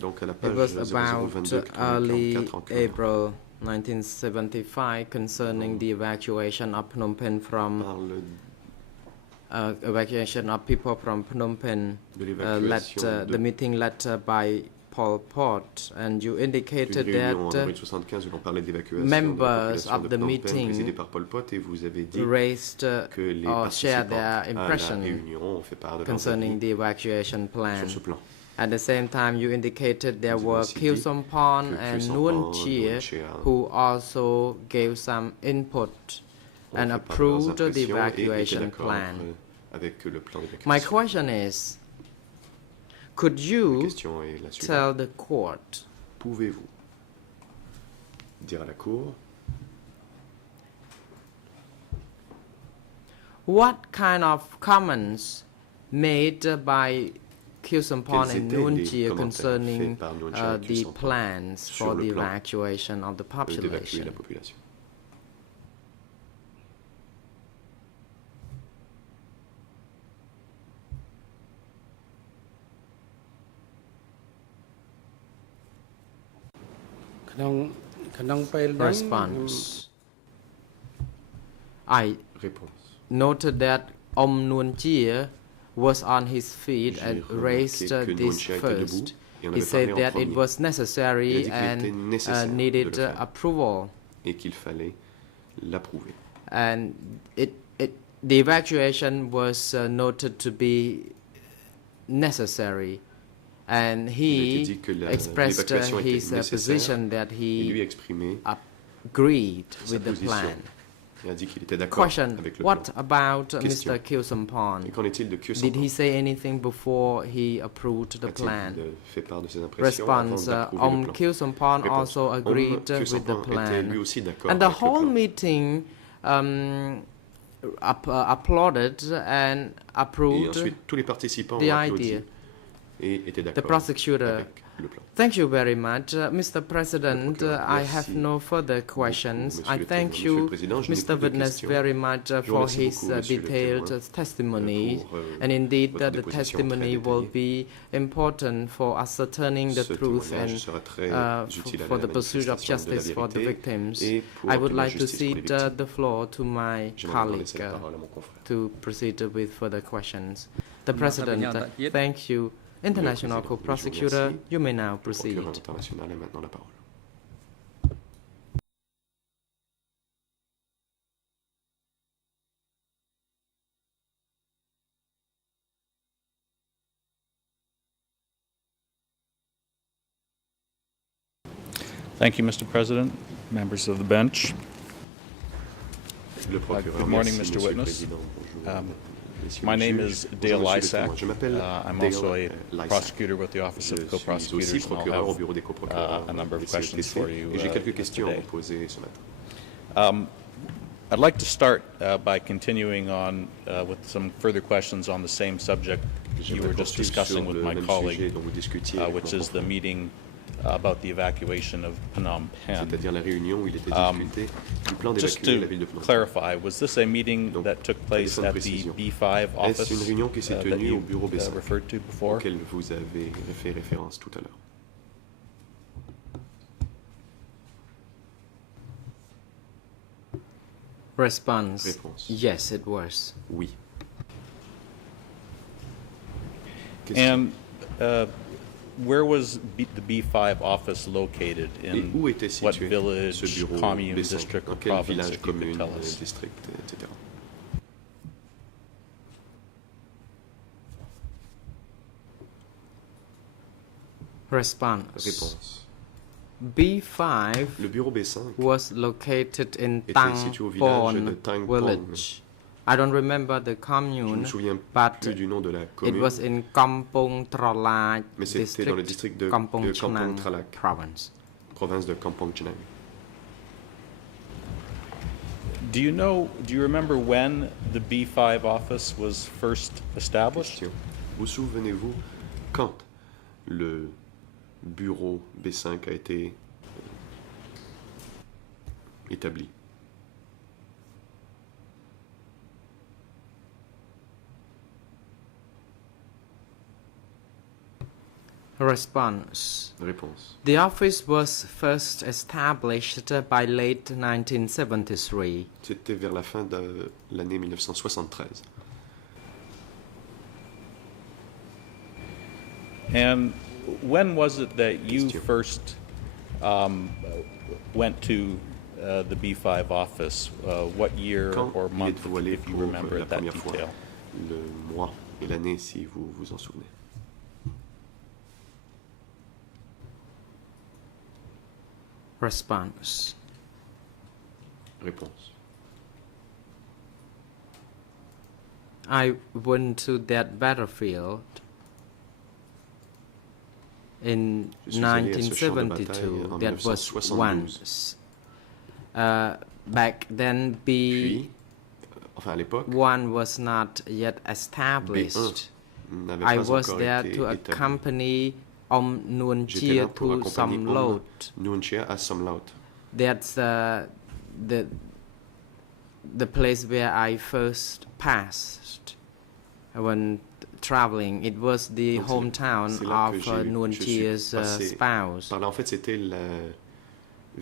Donc à la it page was about 0022 early 44 en khmer. April 1975 concerning the evacuation of Phnom Penh from Parle evacuation of people from Phnom Penh, de l'évacuation the meeting led by Pol Pot, and you indicated d'une réunion en that 1975 où l'on parlait d'évacuation members de la population of de the Phnom Penh meeting présidée par Pol Pot et vous avez dit raised que les or shared participants their à la impression réunion ont fait part de leurs concerning avis the evacuation plan. sur ce plan. At the same time, you indicated there Vous avez were aussi Khieu dit Samphan que and Khieu Nuon Samphan, Chea Nuon Chea who also gave some input ont and fait part de leurs approved the impressions et étaient evacuation d'accord, plan. avec le plan My d'évacuation. question is, could La you question est la suivante. tell the court Pouvez-vous dire à la Cour what kind of comments made by Khieu Samphan quels and étaient Nuon les Chea commentaires concerning faits par Nuon Chea et Khieu the Samphan plans sur for le the plan evacuation of the d'évacuer population? la population? Response. I noted that Om Nuon Chea was on his feet and raised this first. He said that it was necessary and needed approval. And the evacuation was noted to be necessary. And he expressed his position that he agreed with the plan. Question, what about Mr. Khieu Samphan? Did he say anything before he approved the plan? Response, Khieu Samphan also agreed with the plan. And the whole meeting applauded and approved the idea. The prosecutor. Thank you very much. Mr. President, I have no further questions. I thank you, Mr. Witness, very much for his detailed testimony. And indeed, the testimony will be important for ascertaining the truth and for the pursuit of justice for the victims. I would like to cede the floor to my colleague to proceed with further questions. The President, thank you. International Co-Prosecutor, you may now proceed. Thank you, Mr. President, members of the bench. Good morning, Mr. Witness. My name is Dale Lysak. I'm also a prosecutor with the Office of Co-Prosecutors, and I'll have a number of questions for you today. I'd like to start by continuing on with some further questions on the same subject you were just discussing with my colleague, which is the meeting about the evacuation of Phnom Penh. Just to clarify, was this a meeting that took place at the B5 office that you referred to before? Response. Yes, it was. Oui. And where was the B5 office located? In what village, commune, district, or province, if you could tell us? Response. B5 was located in Tang Pon village. I don't remember the commune, but it was in Kampong Tralaj district, Kampong Chnang province. Province de Kampong Chnang. Do you remember when the B5 office was first established? Vous souvenez-vous quand le bureau B5 a été établi? Response. Réponse. The office was first established by late 1973. C'était vers la fin de l'année 1973. And when was it that you first went to the B5 office? What year or month, if you remember that detail? Le mois et l'année, si vous vous en souvenez. Response. Réponse. I went to that battlefield in 1972. That was once. Back then, B1 was not yet established. I was there to accompany Om Nuon Chea to Somlaut. Nuon Chea à Somlaut. That's the place where I first passed when traveling. It was the hometown of Nuon Chea's spouse. En fait, c'était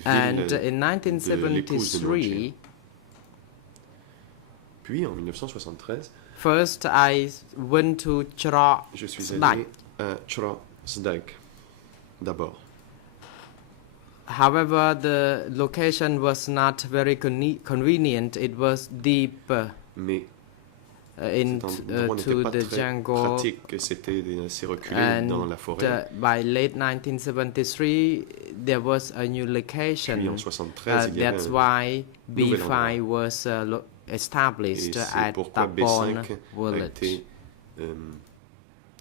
And in 1973, puis en 1973, first I went to Chra je suis Sdak. allé à Chra Sdak d'abord. However, the location was not very convenient. It was deep Mais into the jungle. C'était assez reculé dans la forêt. By late 1973, there was a new location. Puis en 73, il y avait that's why B5 was established at Tapon village.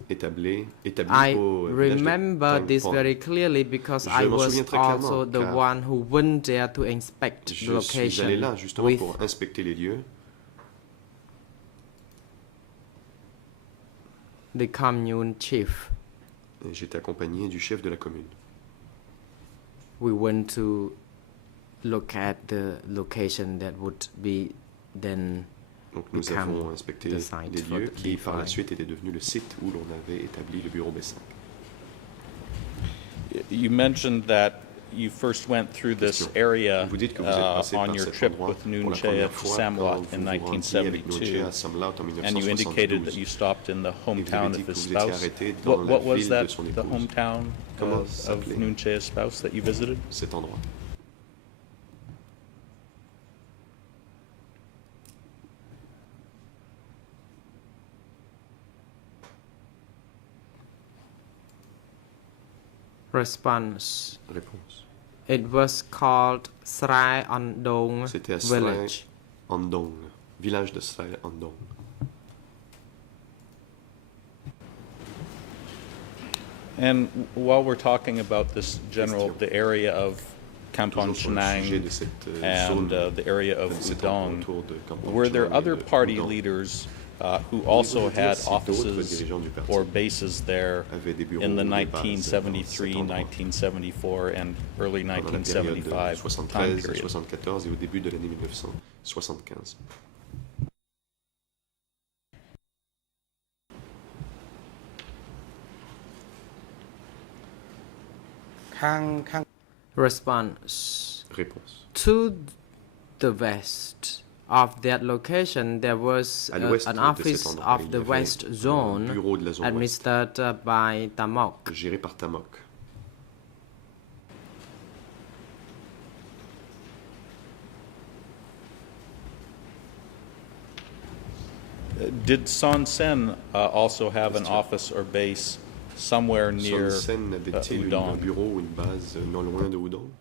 Établi I au remember this very clearly because I was also the one who went there to inspect the location. Je suis allé là justement pour inspecter les lieux. The commune chief. J'étais accompagné du chef de la commune. We went to look at the location that would be then. Donc nous avons inspecté les lieux qui par la suite étaient devenus le site où l'on avait établi le bureau B5. You mentioned that you first went through this area on your trip with Nuon Chea to Samlot in 1972, and you indicated that you stopped in the hometown of his spouse. What was that, the hometown of Nuon Chea's spouse that you visited? Cet endroit. Response. Réponse. It was called Srai Andong C'était à village. Srai Andong, village de Srai Andong. And while we're talking about this the area of Canton Chenang and the area of Udong, were there other party leaders who also had offices or bases there in the 1973, 1974, and early 1975 time period? 1974 et au début de l'année 1975. Response. Réponse. To the west of that location, there was an office of the West Zone administered by Tamok. Géré par Tamok. Did Son Sen also have an office or base somewhere near Son Sen avait-il un bureau ou une base non loin de Udong?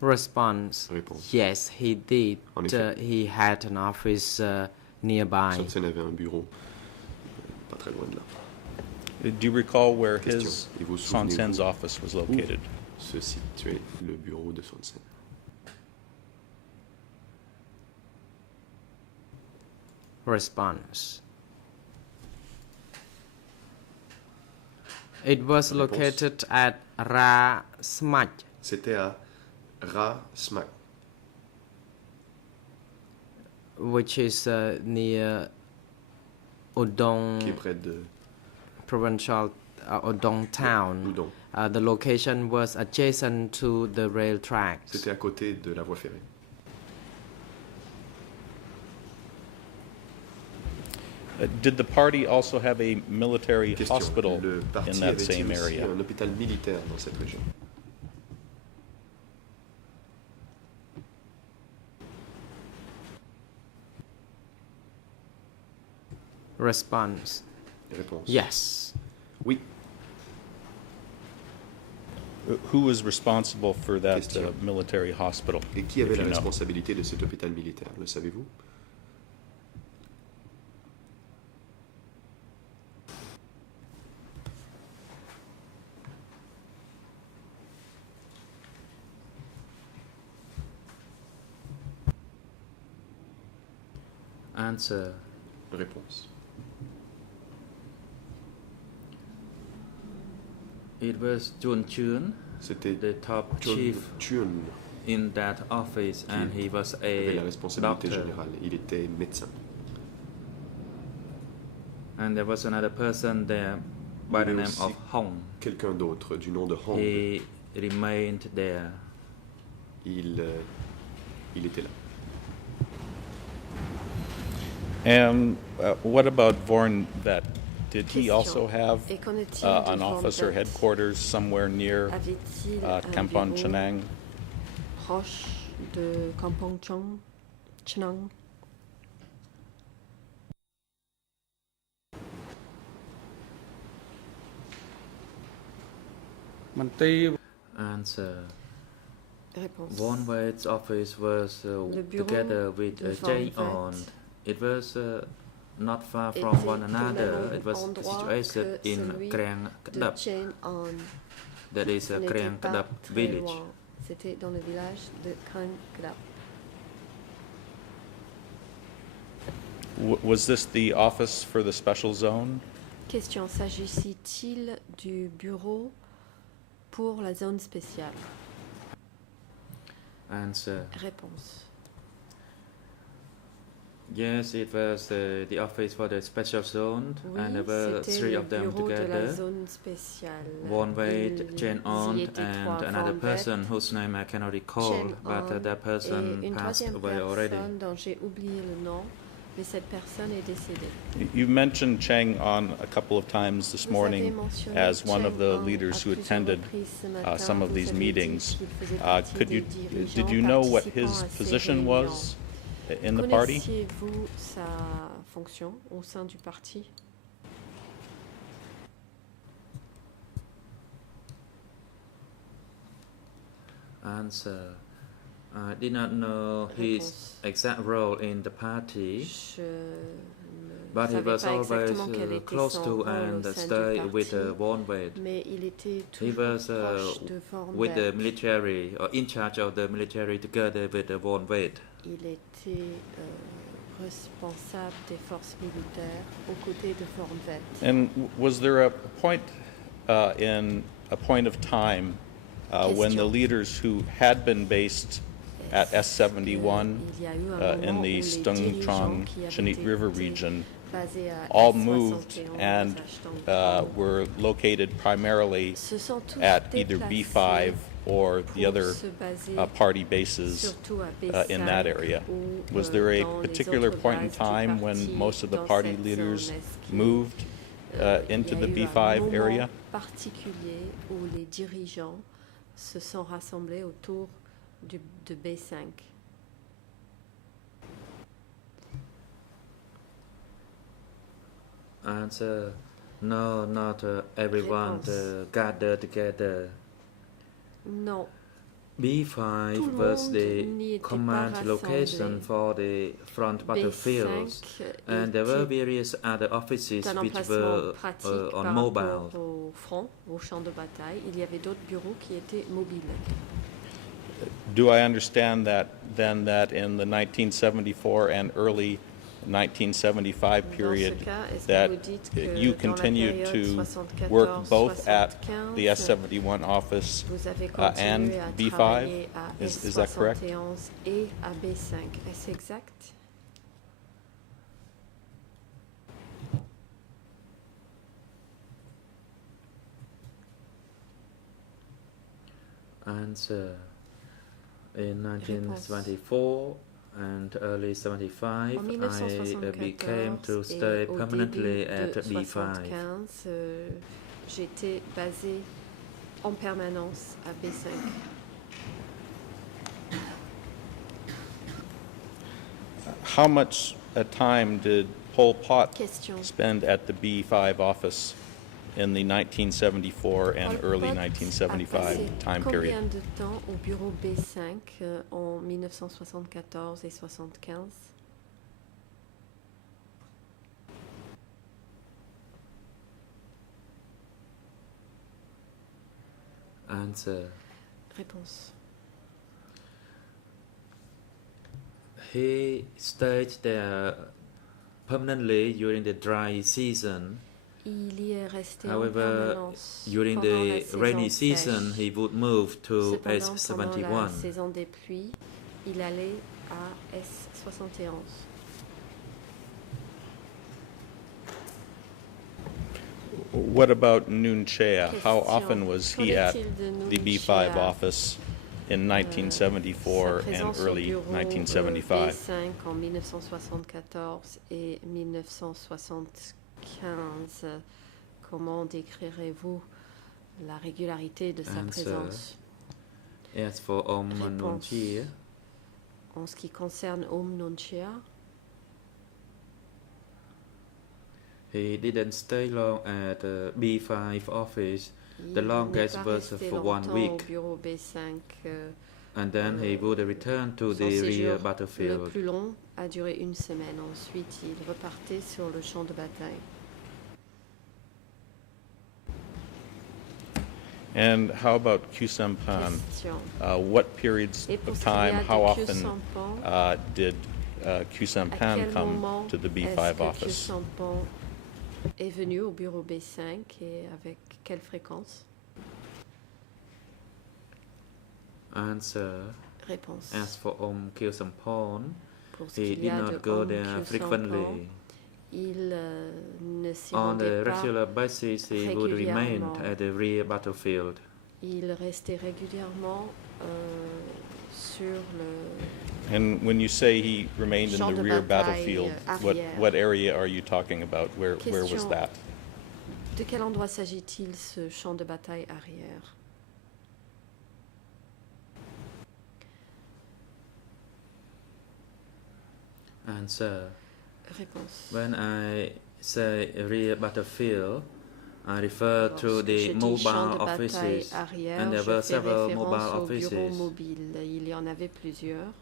Response. Réponse. Yes, he did. He had an office nearby. Son Sen avait un bureau pas très loin de là. Do you recall where his Son Sen's office was located? Se situait le bureau de Son Sen. Response. It was located at Ra Smach. C'était à Ra Smak, which is near Udong, qui est près de provincial Udong town. Udong. The location was adjacent to the rail tracks. C'était à côté de la voie ferrée. Did the party also have a military hospital in that same area? Un hôpital militaire dans cette région. Response. Réponse. Yes. Oui. Who was responsible for that military hospital? Et qui avait la responsabilité de cet hôpital militaire, le savez-vous? Answer. Réponse. It was Chun Chun, the top chief in that office, and he was a la responsabilité doctor. Générale. Il était médecin. And there was another person there by the name of Hong. Quelqu'un d'autre du nom de Hong. He remained there. Il était là. And what about Vorn Vet? Did he also have an office or headquarters somewhere near Kampong Chhnang? Proche de Kampong Chhnang. Answer. Réponse. Vorn Vet's office was together with Cheon. It was not far from one another. It was situated in Krang Kadap. That is Krang Kadap village. C'était dans le village de Krang Kadap. Was this the office for the special zone? Question, s'agissait-il du bureau pour la zone spéciale? Answer. Réponse. Yes, it was the office for the special zone, Oui, and there were three of them together. Vorn Vet, Chen On, and another person whose name I cannot recall, but that person passed away already. Dont j'ai oublié le nom, mais cette personne est décédée. You mentioned Cheng On a couple of times this morning as one of the leaders who attended some of these meetings. Did you know what his position was in the party? Connaissiez-vous sa fonction au sein du parti? Answer. I did not know his exact role in the party, but he was always close to and stayed with Vorn Vet. He was with the military, or in charge of the military together with Vorn Vet. Il était responsable des forces militaires aux côtés de Vorn Vet. And was there a point of time when the leaders who had been based at S71 in the Stung Trong Chunit River region all moved and were located primarily at either B5 or the other party bases in that area? Was there a particular point in time when most of the party leaders moved into the B5 area? Particulier où les dirigeants se sont rassemblés autour de B5. Answer. No, not everyone gathered together. Non. B5 was the command location for the front battlefields, and there were various other offices which were on mobile. Au front, au champ de bataille, il y avait d'autres bureaux qui étaient mobiles. Do I understand that then that in the 1974 and early 1975 period that you continued to work both at the S71 office and B5? Is that correct? Et à B5. Est-ce exact? Answer. In 1974 and early 75, I became to stay permanently at B5. J'étais basé en permanence à B5. How much time did Pol Pot spend at the B5 office in the 1974 and early 1975 time period? Combien de temps au bureau B5 en 1974 et 75? Answer. Réponse. He stayed there permanently during the dry season. Il y est resté However, during the rainy season, he would move to S71. Pendant la saison des pluies, il allait à S71. What about Noon Chea? How often was he at the B5 office in 1974 and early 1975? B5 en 1974 et 1975. Comment décrirez-vous la régularité de sa présence? As for Noon Chea, en ce qui concerne Noon Chea, he didn't stay long at the B5 office. The longest was for 1 week. Au bureau B5, and then he would return to the rear battlefield. Le plus long a duré 1 semaine. Ensuite, il repartait sur le champ de bataille. And how about Kusampan? What periods of time, how often did Kusampan come to the B5 office? Kusampan est venu au bureau B5 et avec quelle fréquence? Answer. Réponse. As for Kusampan, he did not go there frequently. Il ne s'y On rendait a pas regular basis, he would remain at the rear battlefield. Il restait régulièrement sur le. And when you say he remained in the rear battlefield, what area are you talking about? Where was that? De quel endroit s'agit-il, ce champ de bataille arrière? Answer. Réponse. When I say rear battlefield, I refer to the mobile offices, arrière, and there were several mobile offices. Mobile. Il y en avait plusieurs.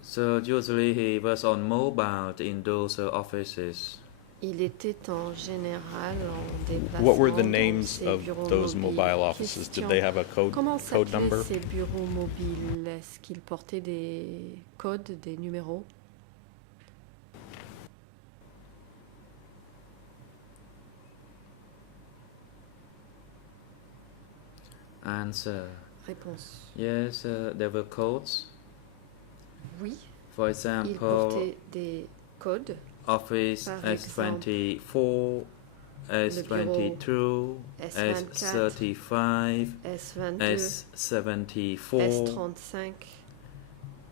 So usually he was on mobile in those offices. Il était en général en déplacement. What were the names of those mobile offices? Did they have a code number? Comment s'appelaient ces bureaux mobiles? Est-ce qu'ils portaient des codes, des numéros? Answer. Réponse. Yes, there were codes. Oui. For Ils example, portaient des codes. Office S24, S22, S35, S74, S35,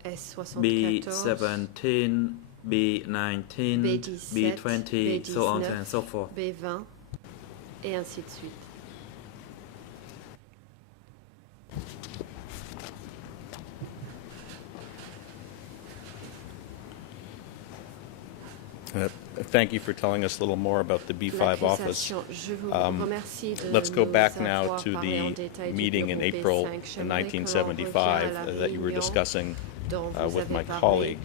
S74, B17, B19, B20, so on and so forth. B20, et ainsi de suite. Thank you for telling us a little more about the B5 office. Let's go back now to the meeting in April in 1975 that you were discussing with my colleague.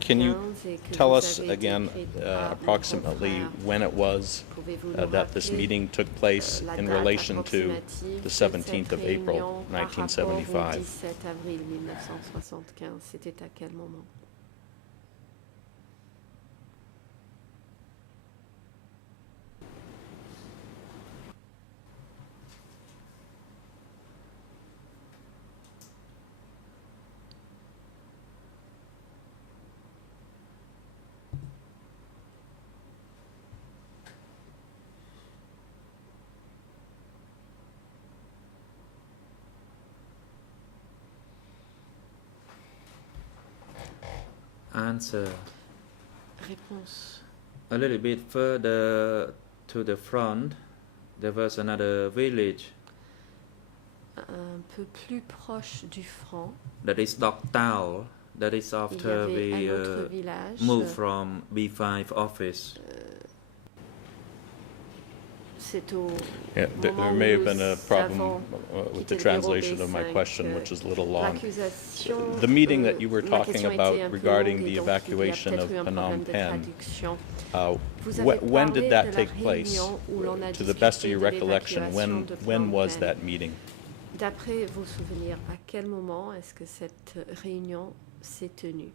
Can you tell us again approximately when it was that this meeting took place in relation to the 17th of April, 1975? Answer. Réponse. A little bit further to the front, there was another village. Un peu plus proche du front. That is Doctao. That is after we moved from B5 office. Yeah, there may have been a problem with the translation of my question, which is a little long. The meeting that you were talking about regarding the evacuation of Phnom Penh, when did that take place? To the best of your recollection, when was that meeting? D'après vos souvenirs, à quel moment est-ce que cette réunion s'est tenue?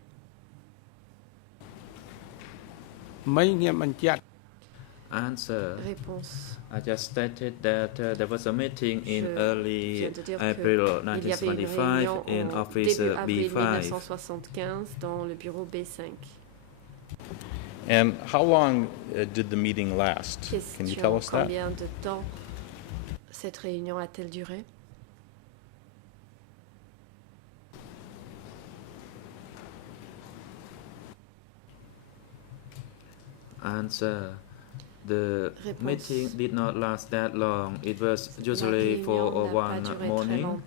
Answer. Réponse. I just stated that there was a meeting in early April 1975 in office début avril B5. 1975 dans le bureau B5. And how long did the meeting last? Can you tell us that? Combien de temps cette réunion a-t-elle duré? Answer. The Réponse. meeting did not last that long. It was usually for one morning.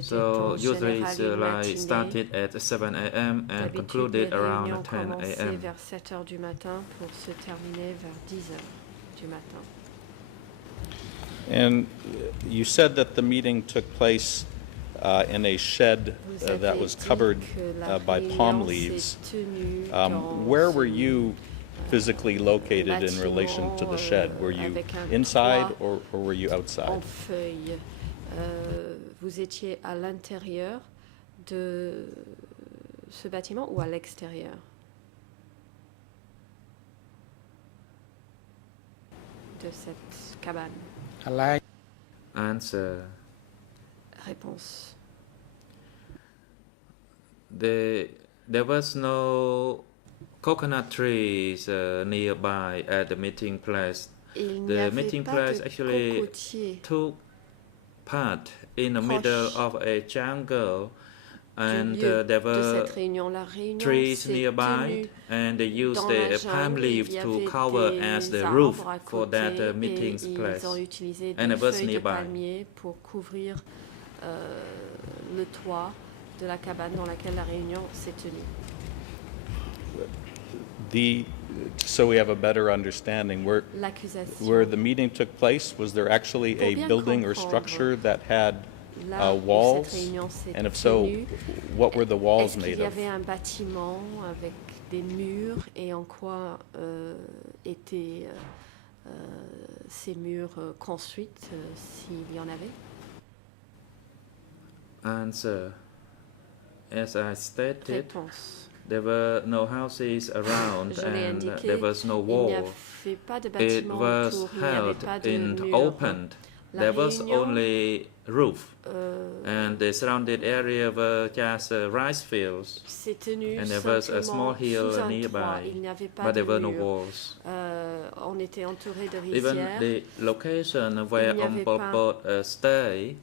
So usually it's like started at 7 a.m. and concluded around 10 a.m. vers 7 heures du matin pour se terminer vers 10 heures du matin. And you said that the meeting took place in a shed that was covered by palm leaves. Where were you physically located in relation to the shed? Were you inside or were you outside? En feuilles. Vous étiez à l'intérieur de ce bâtiment ou à l'extérieur? De cette cabane. Answer. Réponse. There was no coconut trees nearby at the meeting place. The meeting place actually took part in the middle of a jungle, and there were trees nearby, and they used the palm leaves to cover as the roof for that meeting place, and it was nearby. Pour couvrir le toit de la cabane dans laquelle la réunion s'est tenue. So we have a better understanding, where the meeting took place, was there actually a building or structure that had walls? And if so, what were the walls made of? Est-ce qu'il y avait un bâtiment avec des murs et en quoi étaient ces murs construits, s'il y en avait? Answer. As I stated, Réponse. there were no houses around and there was no wall. It was held in open. There was only roof, and the surrounded area were just rice fields, and there was a small hill nearby, but there were no walls. Even the location where Pol Pot stayed,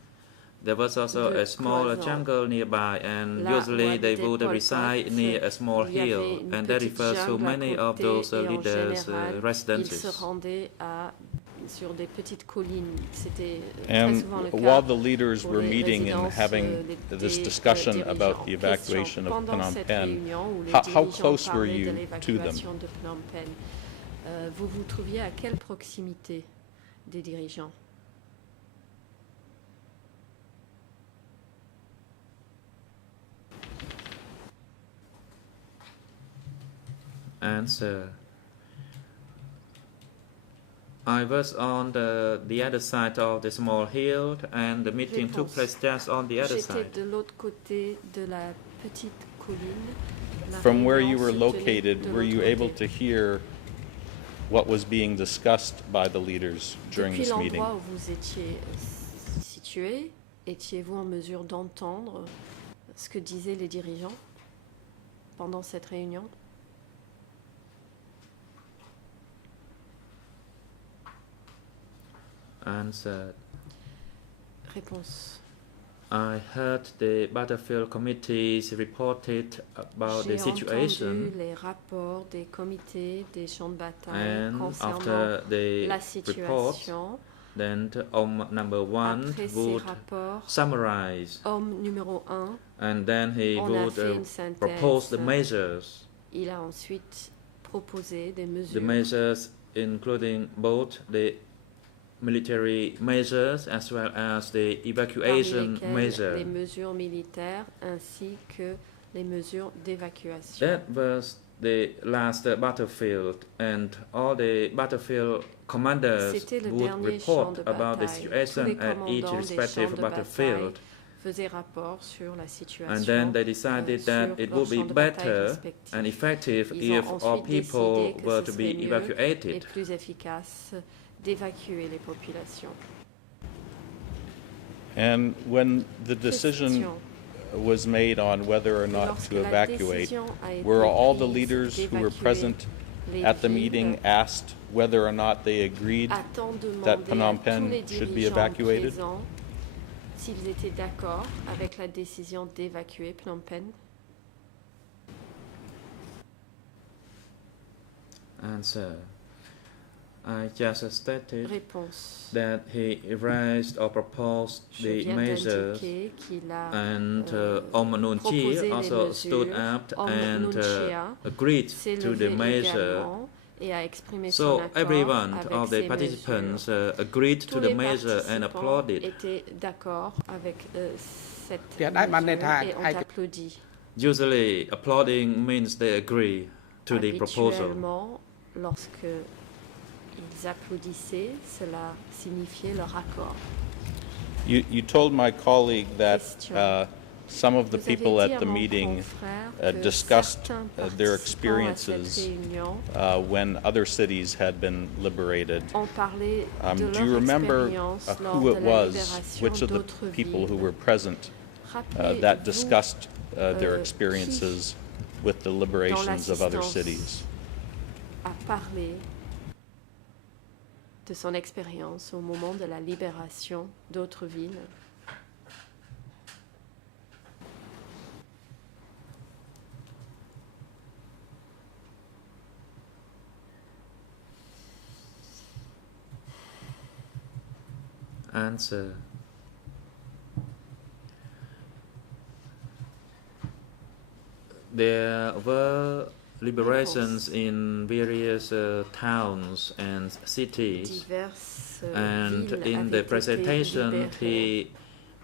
there was also a small jungle nearby, and usually they would reside near a small hill, and that refers to many of those leaders' residences. And while the leaders were meeting and having this discussion about the evacuation of Phnom Penh, how close were you to them? Vous vous trouviez à quelle proximité des dirigeants? Answer. I was on the other side of the small hill, and the meeting took place just on the other side. J'étais de l'autre côté de la petite colline. From where you were located, were you able to hear what was being discussed by the leaders during this meeting? Depuis l'endroit où vous étiez situé, étiez-vous en mesure d'entendre ce que disaient les dirigeants pendant cette réunion? Answered. Réponse. I heard the Battlefield committees reported about the situation. J'ai entendu les rapports des comités des champs de bataille and concernant after the la situation. Then number one Après would summarize, homme numéro 1, and then he would propose the measures. Il a ensuite proposé des mesures. The measures including both the military measures as well as the evacuation measures. Les mesures militaires ainsi que les mesures d'évacuation. That was the last battlefield, and all the battlefield commanders would report about the situation at each respective battlefield. And then they decided that it would be better and effective if all people were to be evacuated. D'évacuer les populations. And when the decision was made on whether or not to evacuate, were all the leaders who were present at the meeting asked whether or not they agreed that Phnom Penh should be evacuated? S'ils étaient d'accord avec la décision d'évacuer Phnom Penh? Answer. I just stated Réponse. that he raised or proposed the measures, and Aung San Suu Kyi also stood up and agreed to the measure. So everyone of the participants agreed to the measure and applauded. Usually, applauding means they agree to the proposal. Lorsque ils applaudissaient, cela signifiait leur accord. You told my colleague that some of the people at the meeting discussed their experiences when other cities had been liberated. Do you remember who it was, which of the people who were present that discussed their experiences with the liberations of other cities? A parlé de son expérience au moment de la libération d'autres villes. Answer. There were liberations in various towns and cities, and in the presentation he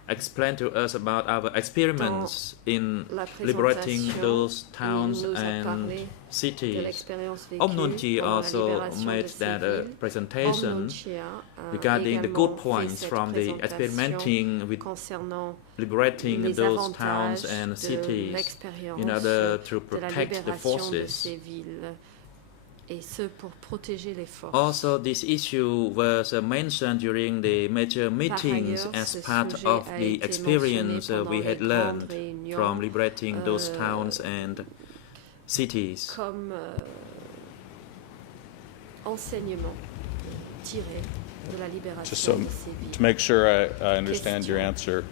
explained to us about our experiments in liberating those towns and cities. Aung San Suu Kyi also made that presentation regarding the good points from the experimenting with liberating those towns and cities in order to protect the forces. Also, this issue was mentioned during the major meetings as part of the experience we had learned from liberating those towns and cities. Comme enseignement tiré de la libération Just so, de ces villes. to make sure I understand your answer,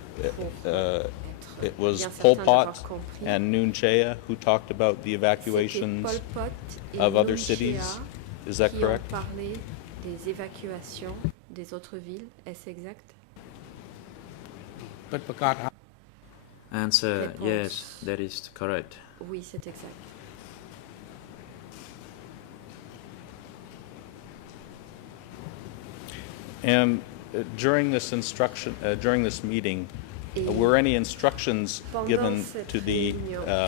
it was Pol Pot and Nuon Chea who talked about the evacuations of other cities. Is that correct? Qui ont parlé des évacuations des autres villes. Est-ce exact? Answer. Yes, that is correct. Oui, c'est exact. And during this meeting, were any instructions given to the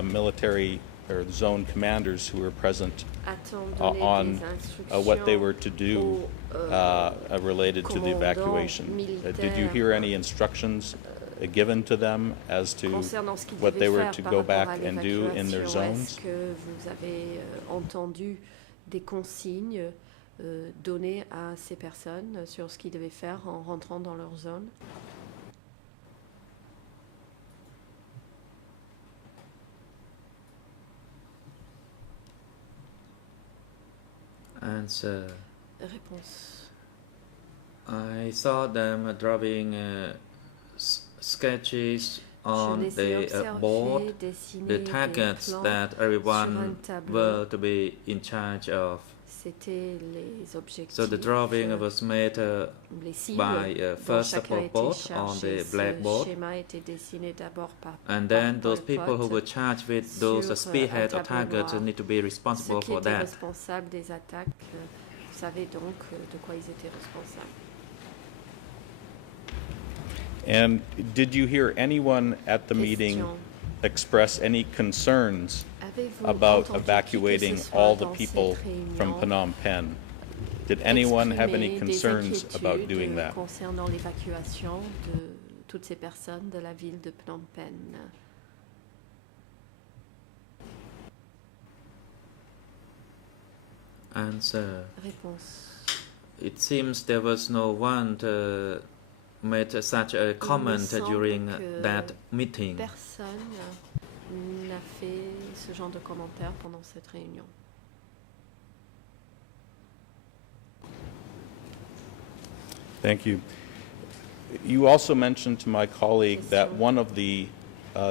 military or zone commanders who were present on what they were to do related to the evacuation? Did you hear any instructions given to them as to what they were to go back and do in their zones? Est-ce que vous avez entendu des consignes données à ces personnes sur ce qu'ils devaient faire en rentrant dans leur zone? Answer. Réponse. I saw them drawing sketches on the board, the targets that everyone were to be in charge of. So the drawing was made by first support board on the blackboard, and then those people who were charged with those spearhead or targets need to be responsible for that. And did you hear anyone at the meeting express any concerns about evacuating all the people from Phnom Penh? Did anyone have any concerns about doing that? Concernant l'évacuation de toutes ces personnes de la ville de Phnom Penh. Answer. Réponse. It seems there was no one made such a comment during that meeting. Personne n'a fait ce genre de commentaire pendant cette réunion. Thank you. You also mentioned to my colleague that one of the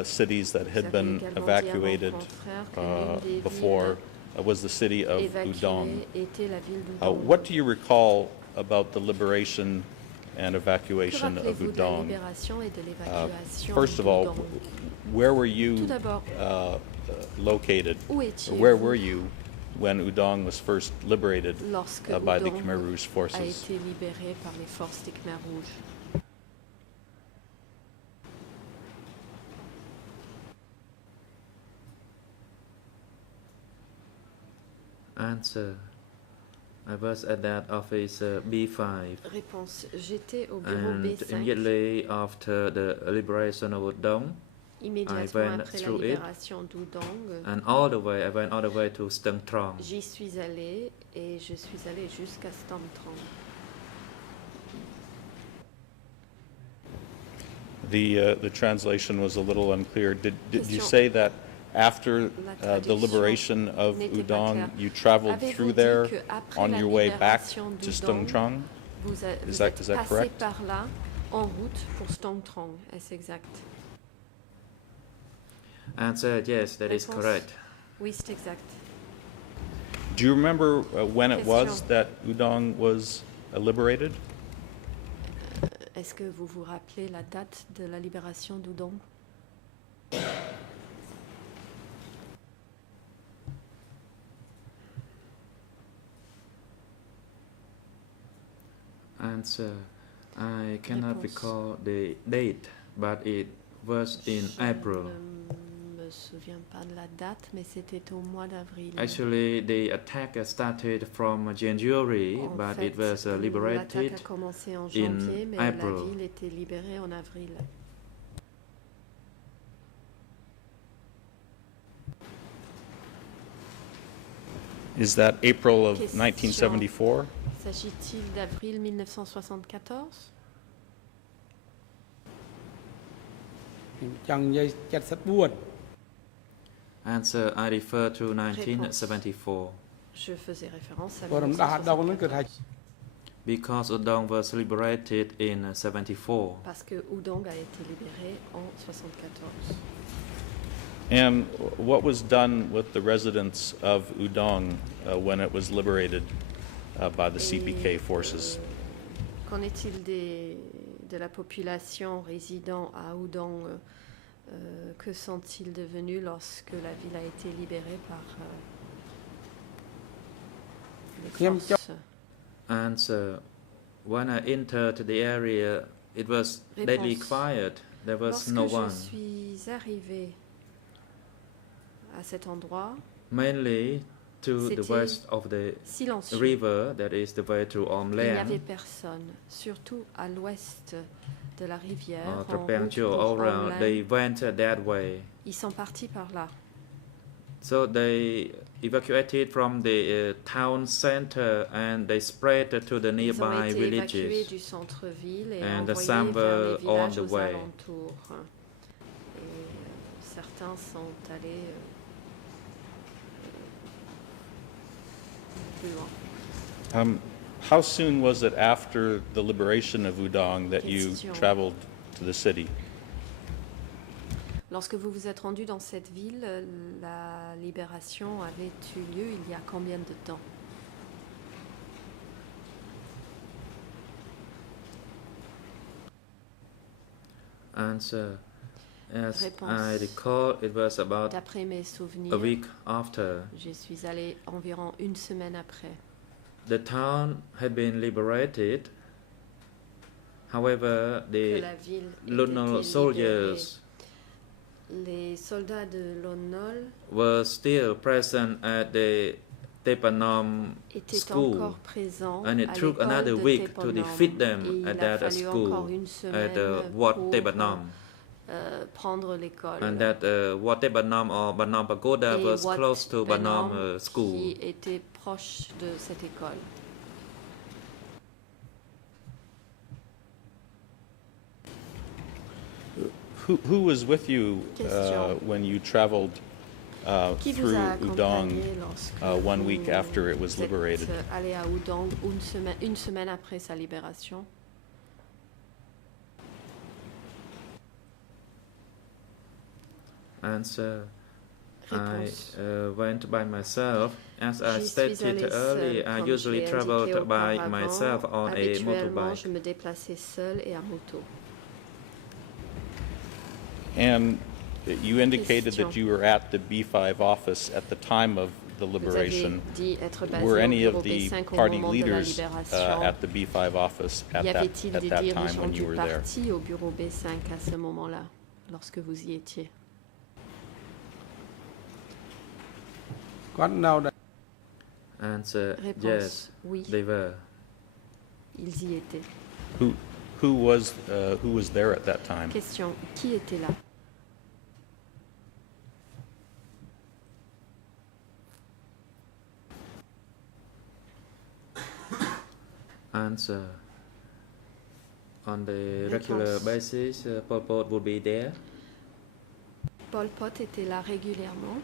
cities that had been evacuated before was the city of Udong. What do you recall about the liberation and evacuation of Udong? First of all, where were you located? Where were you when Udong was first liberated by the Khmer Rouge forces? Answer. I was at that office B5. Réponse. J'étais au bureau And B5. immediately after the liberation of Udong, Immédiatement après la libération d'Udong, and all the way, I went all the way to Stung Trong. J'y suis allée et je suis allée jusqu'à Stung Trong. The translation was a little unclear. Did you say that after the liberation of Udong, you traveled through there on your way back to Stung Trong? Is that correct? Par là en route pour Stung Trong. Est-ce exact? Answer, yes, that is correct. Oui, c'est exact. Do you remember when it was that Udong was liberated? Est-ce que vous vous rappelez la date de la libération d'Udong? Answer, I cannot recall the date, but it was in April. Je ne me souviens pas de la date, mais c'était au mois d'avril. Actually, the attack started from January, but it was liberated a commencé en janvier, in mais April. La ville était libérée en avril. Is that April of 1974? S'agit-il d'avril 1974? Answer, I refer to 1974. Je faisais référence à 1974. Because Udong was liberated in 74. Parce que Udong a été libéré en 1974. And what was done with the residents of Udong when it was liberated by the CPK forces? Qu'en est-il de la population résidant à Udong? Que sont-ils devenus lorsque la ville a été libérée par les forces? Answer, when I entered the area, it was deadly quiet. There was no one. Lorsque je suis arrivée à cet endroit, mainly to the west of the silencieux. river, that is the way to Il n'y avait Omlang. personne, surtout à l'ouest de la rivière. Or En route Trapangcho, pour all around, Omlang. they went that way. Ils sont partis par là. So they evacuated from the town center and they spread to the Ils ont nearby été évacués villages. du centre-ville et And envoyés some vers were les on villages the aux way. alentours. Et certains sont allés plus loin. How soon was it after the liberation of Udong that you Question. traveled to the city? Lorsque vous vous êtes rendu dans cette ville, la libération avait eu lieu il y a combien de temps? Answer, as Réponse. I recall, it was about D'après mes a souvenirs, week after. je suis allée environ une semaine après. The town had been liberated. However, Que the la ville Lon était soldiers libérée. Les soldats de Lon Nol were still present at the Tepanom étaient school, encore présents and it à took l'école another de week to Tepanom. defeat Et them il at a that fallu encore school, une at semaine Wat pour Tepanom. prendre l'école. And that Wat Tepanom or Banom Pagoda Et was Wat close to Banom Tepanom school. qui était proche de cette école. Who was with you when you traveled Qui vous through a Udong accompagné lorsque 1 week after it was vous êtes liberated? allé à Udong une semaine après sa libération? Answer. I Réponse. went by myself. As I J'y suis allé stated seul, earlier, I comme usually je l'ai traveled indiqué by auparavant. myself on a Habituellement, motorbike. je me déplaçais seul et à moto. And you indicated Question. that you were at the B5 office at the time of the Vous avez liberation. dit être basé Were au any bureau of the B5 au party moment de la leaders libération. at the B5 office Y at avait-il des that time dirigeants when du you were there? parti au bureau B5 à ce moment-là, lorsque vous y étiez? Answer. Réponse. Yes, Oui, they were. ils y étaient. Who was there at that time? Question. Qui était là? Answer. On the regular Réponse. basis, Pol Pot would be there. Pol Pot était là régulièrement.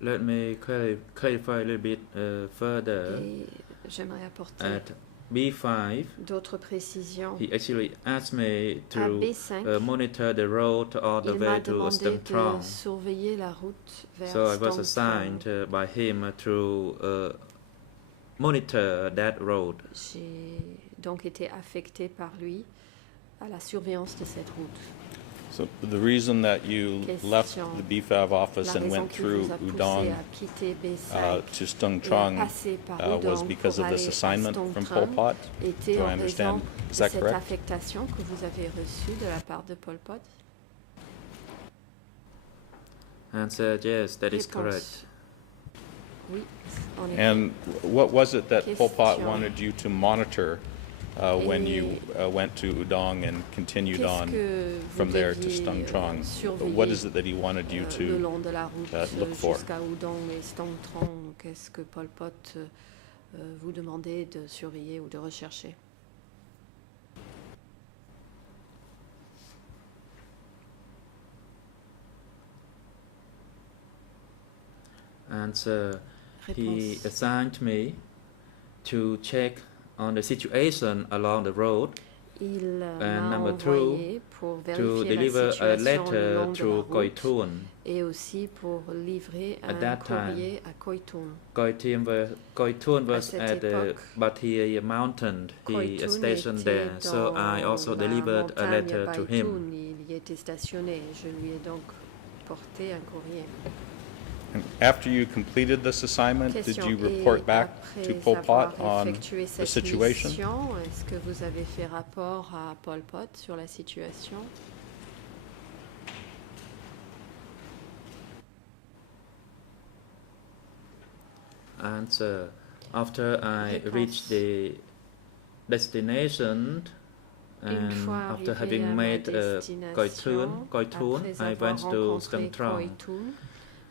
Let me clarify a little bit further. Et j'aimerais apporter At B5, d'autres précisions. he actually asked me À to B5, monitor the road all the il way m'a to demandé Stung de Trong. surveiller la route vers So I was Stung assigned Trong. by him to monitor that road. J'ai donc été affectée par lui à la surveillance de cette route. So the reason that you left Question. the B5 office La and raison went qui through vous a poussé Udong à quitter B5 to Stung et à Trong passer par was Udong because pour of this aller à assignment Stung from Trong Pol Pot? était Do I en understand? raison Is de that cette correct? affectation que vous avez reçue de la part de Pol Pot? Answer. Yes, that is Réponse. correct. Oui, en effet. And what was it that Pol Pot Question. wanted you to monitor when you went to Udong and continued Qu'est-ce on que from vous there to deviez, Stung Trong? surveiller, What is it that he wanted you le to long de la route look for? jusqu'à Udong et Stung Trong? Qu'est-ce que Pol Pot vous demandait de surveiller ou de rechercher? Answer. He Réponse. assigned me to check on the situation along the road, Il And m'a number envoyé pour to vérifier la deliver a situation le letter long de la to Koi route Thun. et aussi pour livrer At un that time, courrier à Koi Thun. Koi Thun was cette at the époque, Bathia mountain. Koi He Thun stationed était there, so I dans also la delivered a montagne letter to Bai him. Thun. Il y était stationné. Je lui ai donc porté un courrier. And after you completed this assignment, did Question. you Et report back to après Pol Pot avoir on effectué the cette situation? mission, est-ce que vous avez fait rapport à Pol Pot sur la situation? Answer. After I Réponse. reached the destination, Une and fois after arrivé à having ma made Koi destination, Thun, après I avoir went to rencontré Stung Koi Trong. Thun,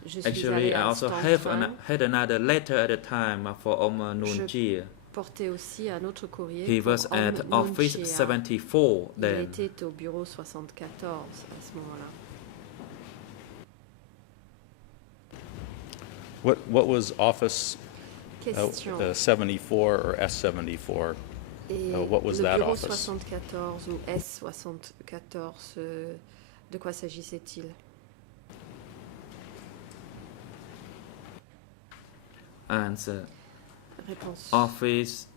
je suis Actually, allée I à also Stung Trong, had another letter at the time for Om Je Noon Chia. portais aussi un autre courrier He pour was Om at Noon office Chia. 74 Il then. était au bureau 74 à ce moment-là. What was Office Question. 74 or S74? Et what was le that bureau office? 74 ou S74, de quoi s'agissait-il? Answer. Réponse. Office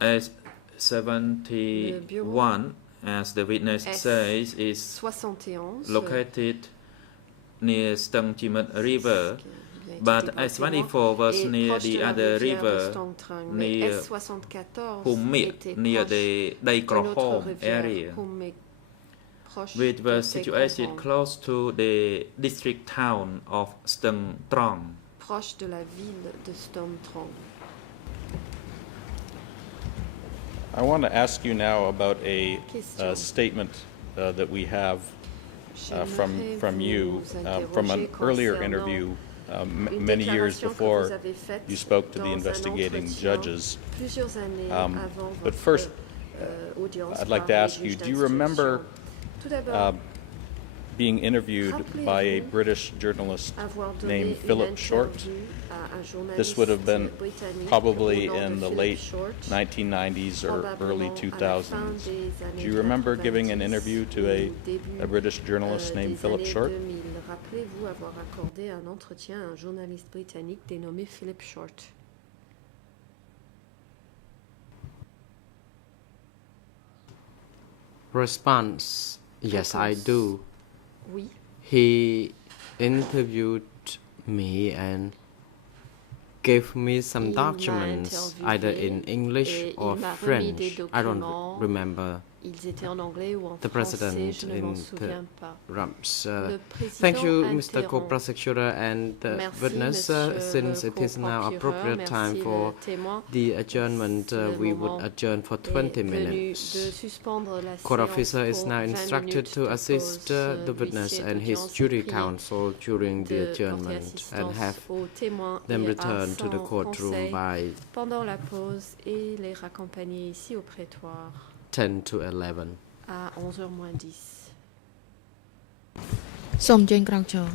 S71, as the witness says, is 71. located near Stung Chimut River, qui a été but dit par témoin, S24 was et near proche de the la other rivière de river, Stung Trong. Mais near S74 Pumit, était near proche the Dai d'une autre Krohom rivière, area, Pumit, proche which de was situated Dai Krohom, close to the district town of Stung Trong. proche de la ville de Stung Trong. I want to ask you now about a Question. statement that we have J'aimerais from you vous from an interroger earlier concernant interview many years before you spoke to the investigating judges. But first, I'd like to ask you, do you remember being interviewed by a British journalist named Philip Short? This would have been probably in the late 1990s or early 2000s. Do you remember giving an interview to a British journalist named Philip Short? Rappelez-vous avoir accordé un entretien à un journaliste britannique dénommé Philip Short? Response: yes, I do. Oui. He interviewed me and gave me some documents, either in English or French. I don't remember. Ils étaient en anglais ou en the français, president je ne m'en souviens pas. Thank you, Mr. Co-Prosecutor and the witness. Since it is now appropriate time for the adjournment, we would adjourn for 20 minutes. Court officer is now instructed to assist the witness and his jury counsel during the adjournment and have them return to the courtroom by pendant la pause et les raccompagner ici au prétoire. 10 to 11. À 11h moins 10. សូមអញ្ជើញក្រោកឈរ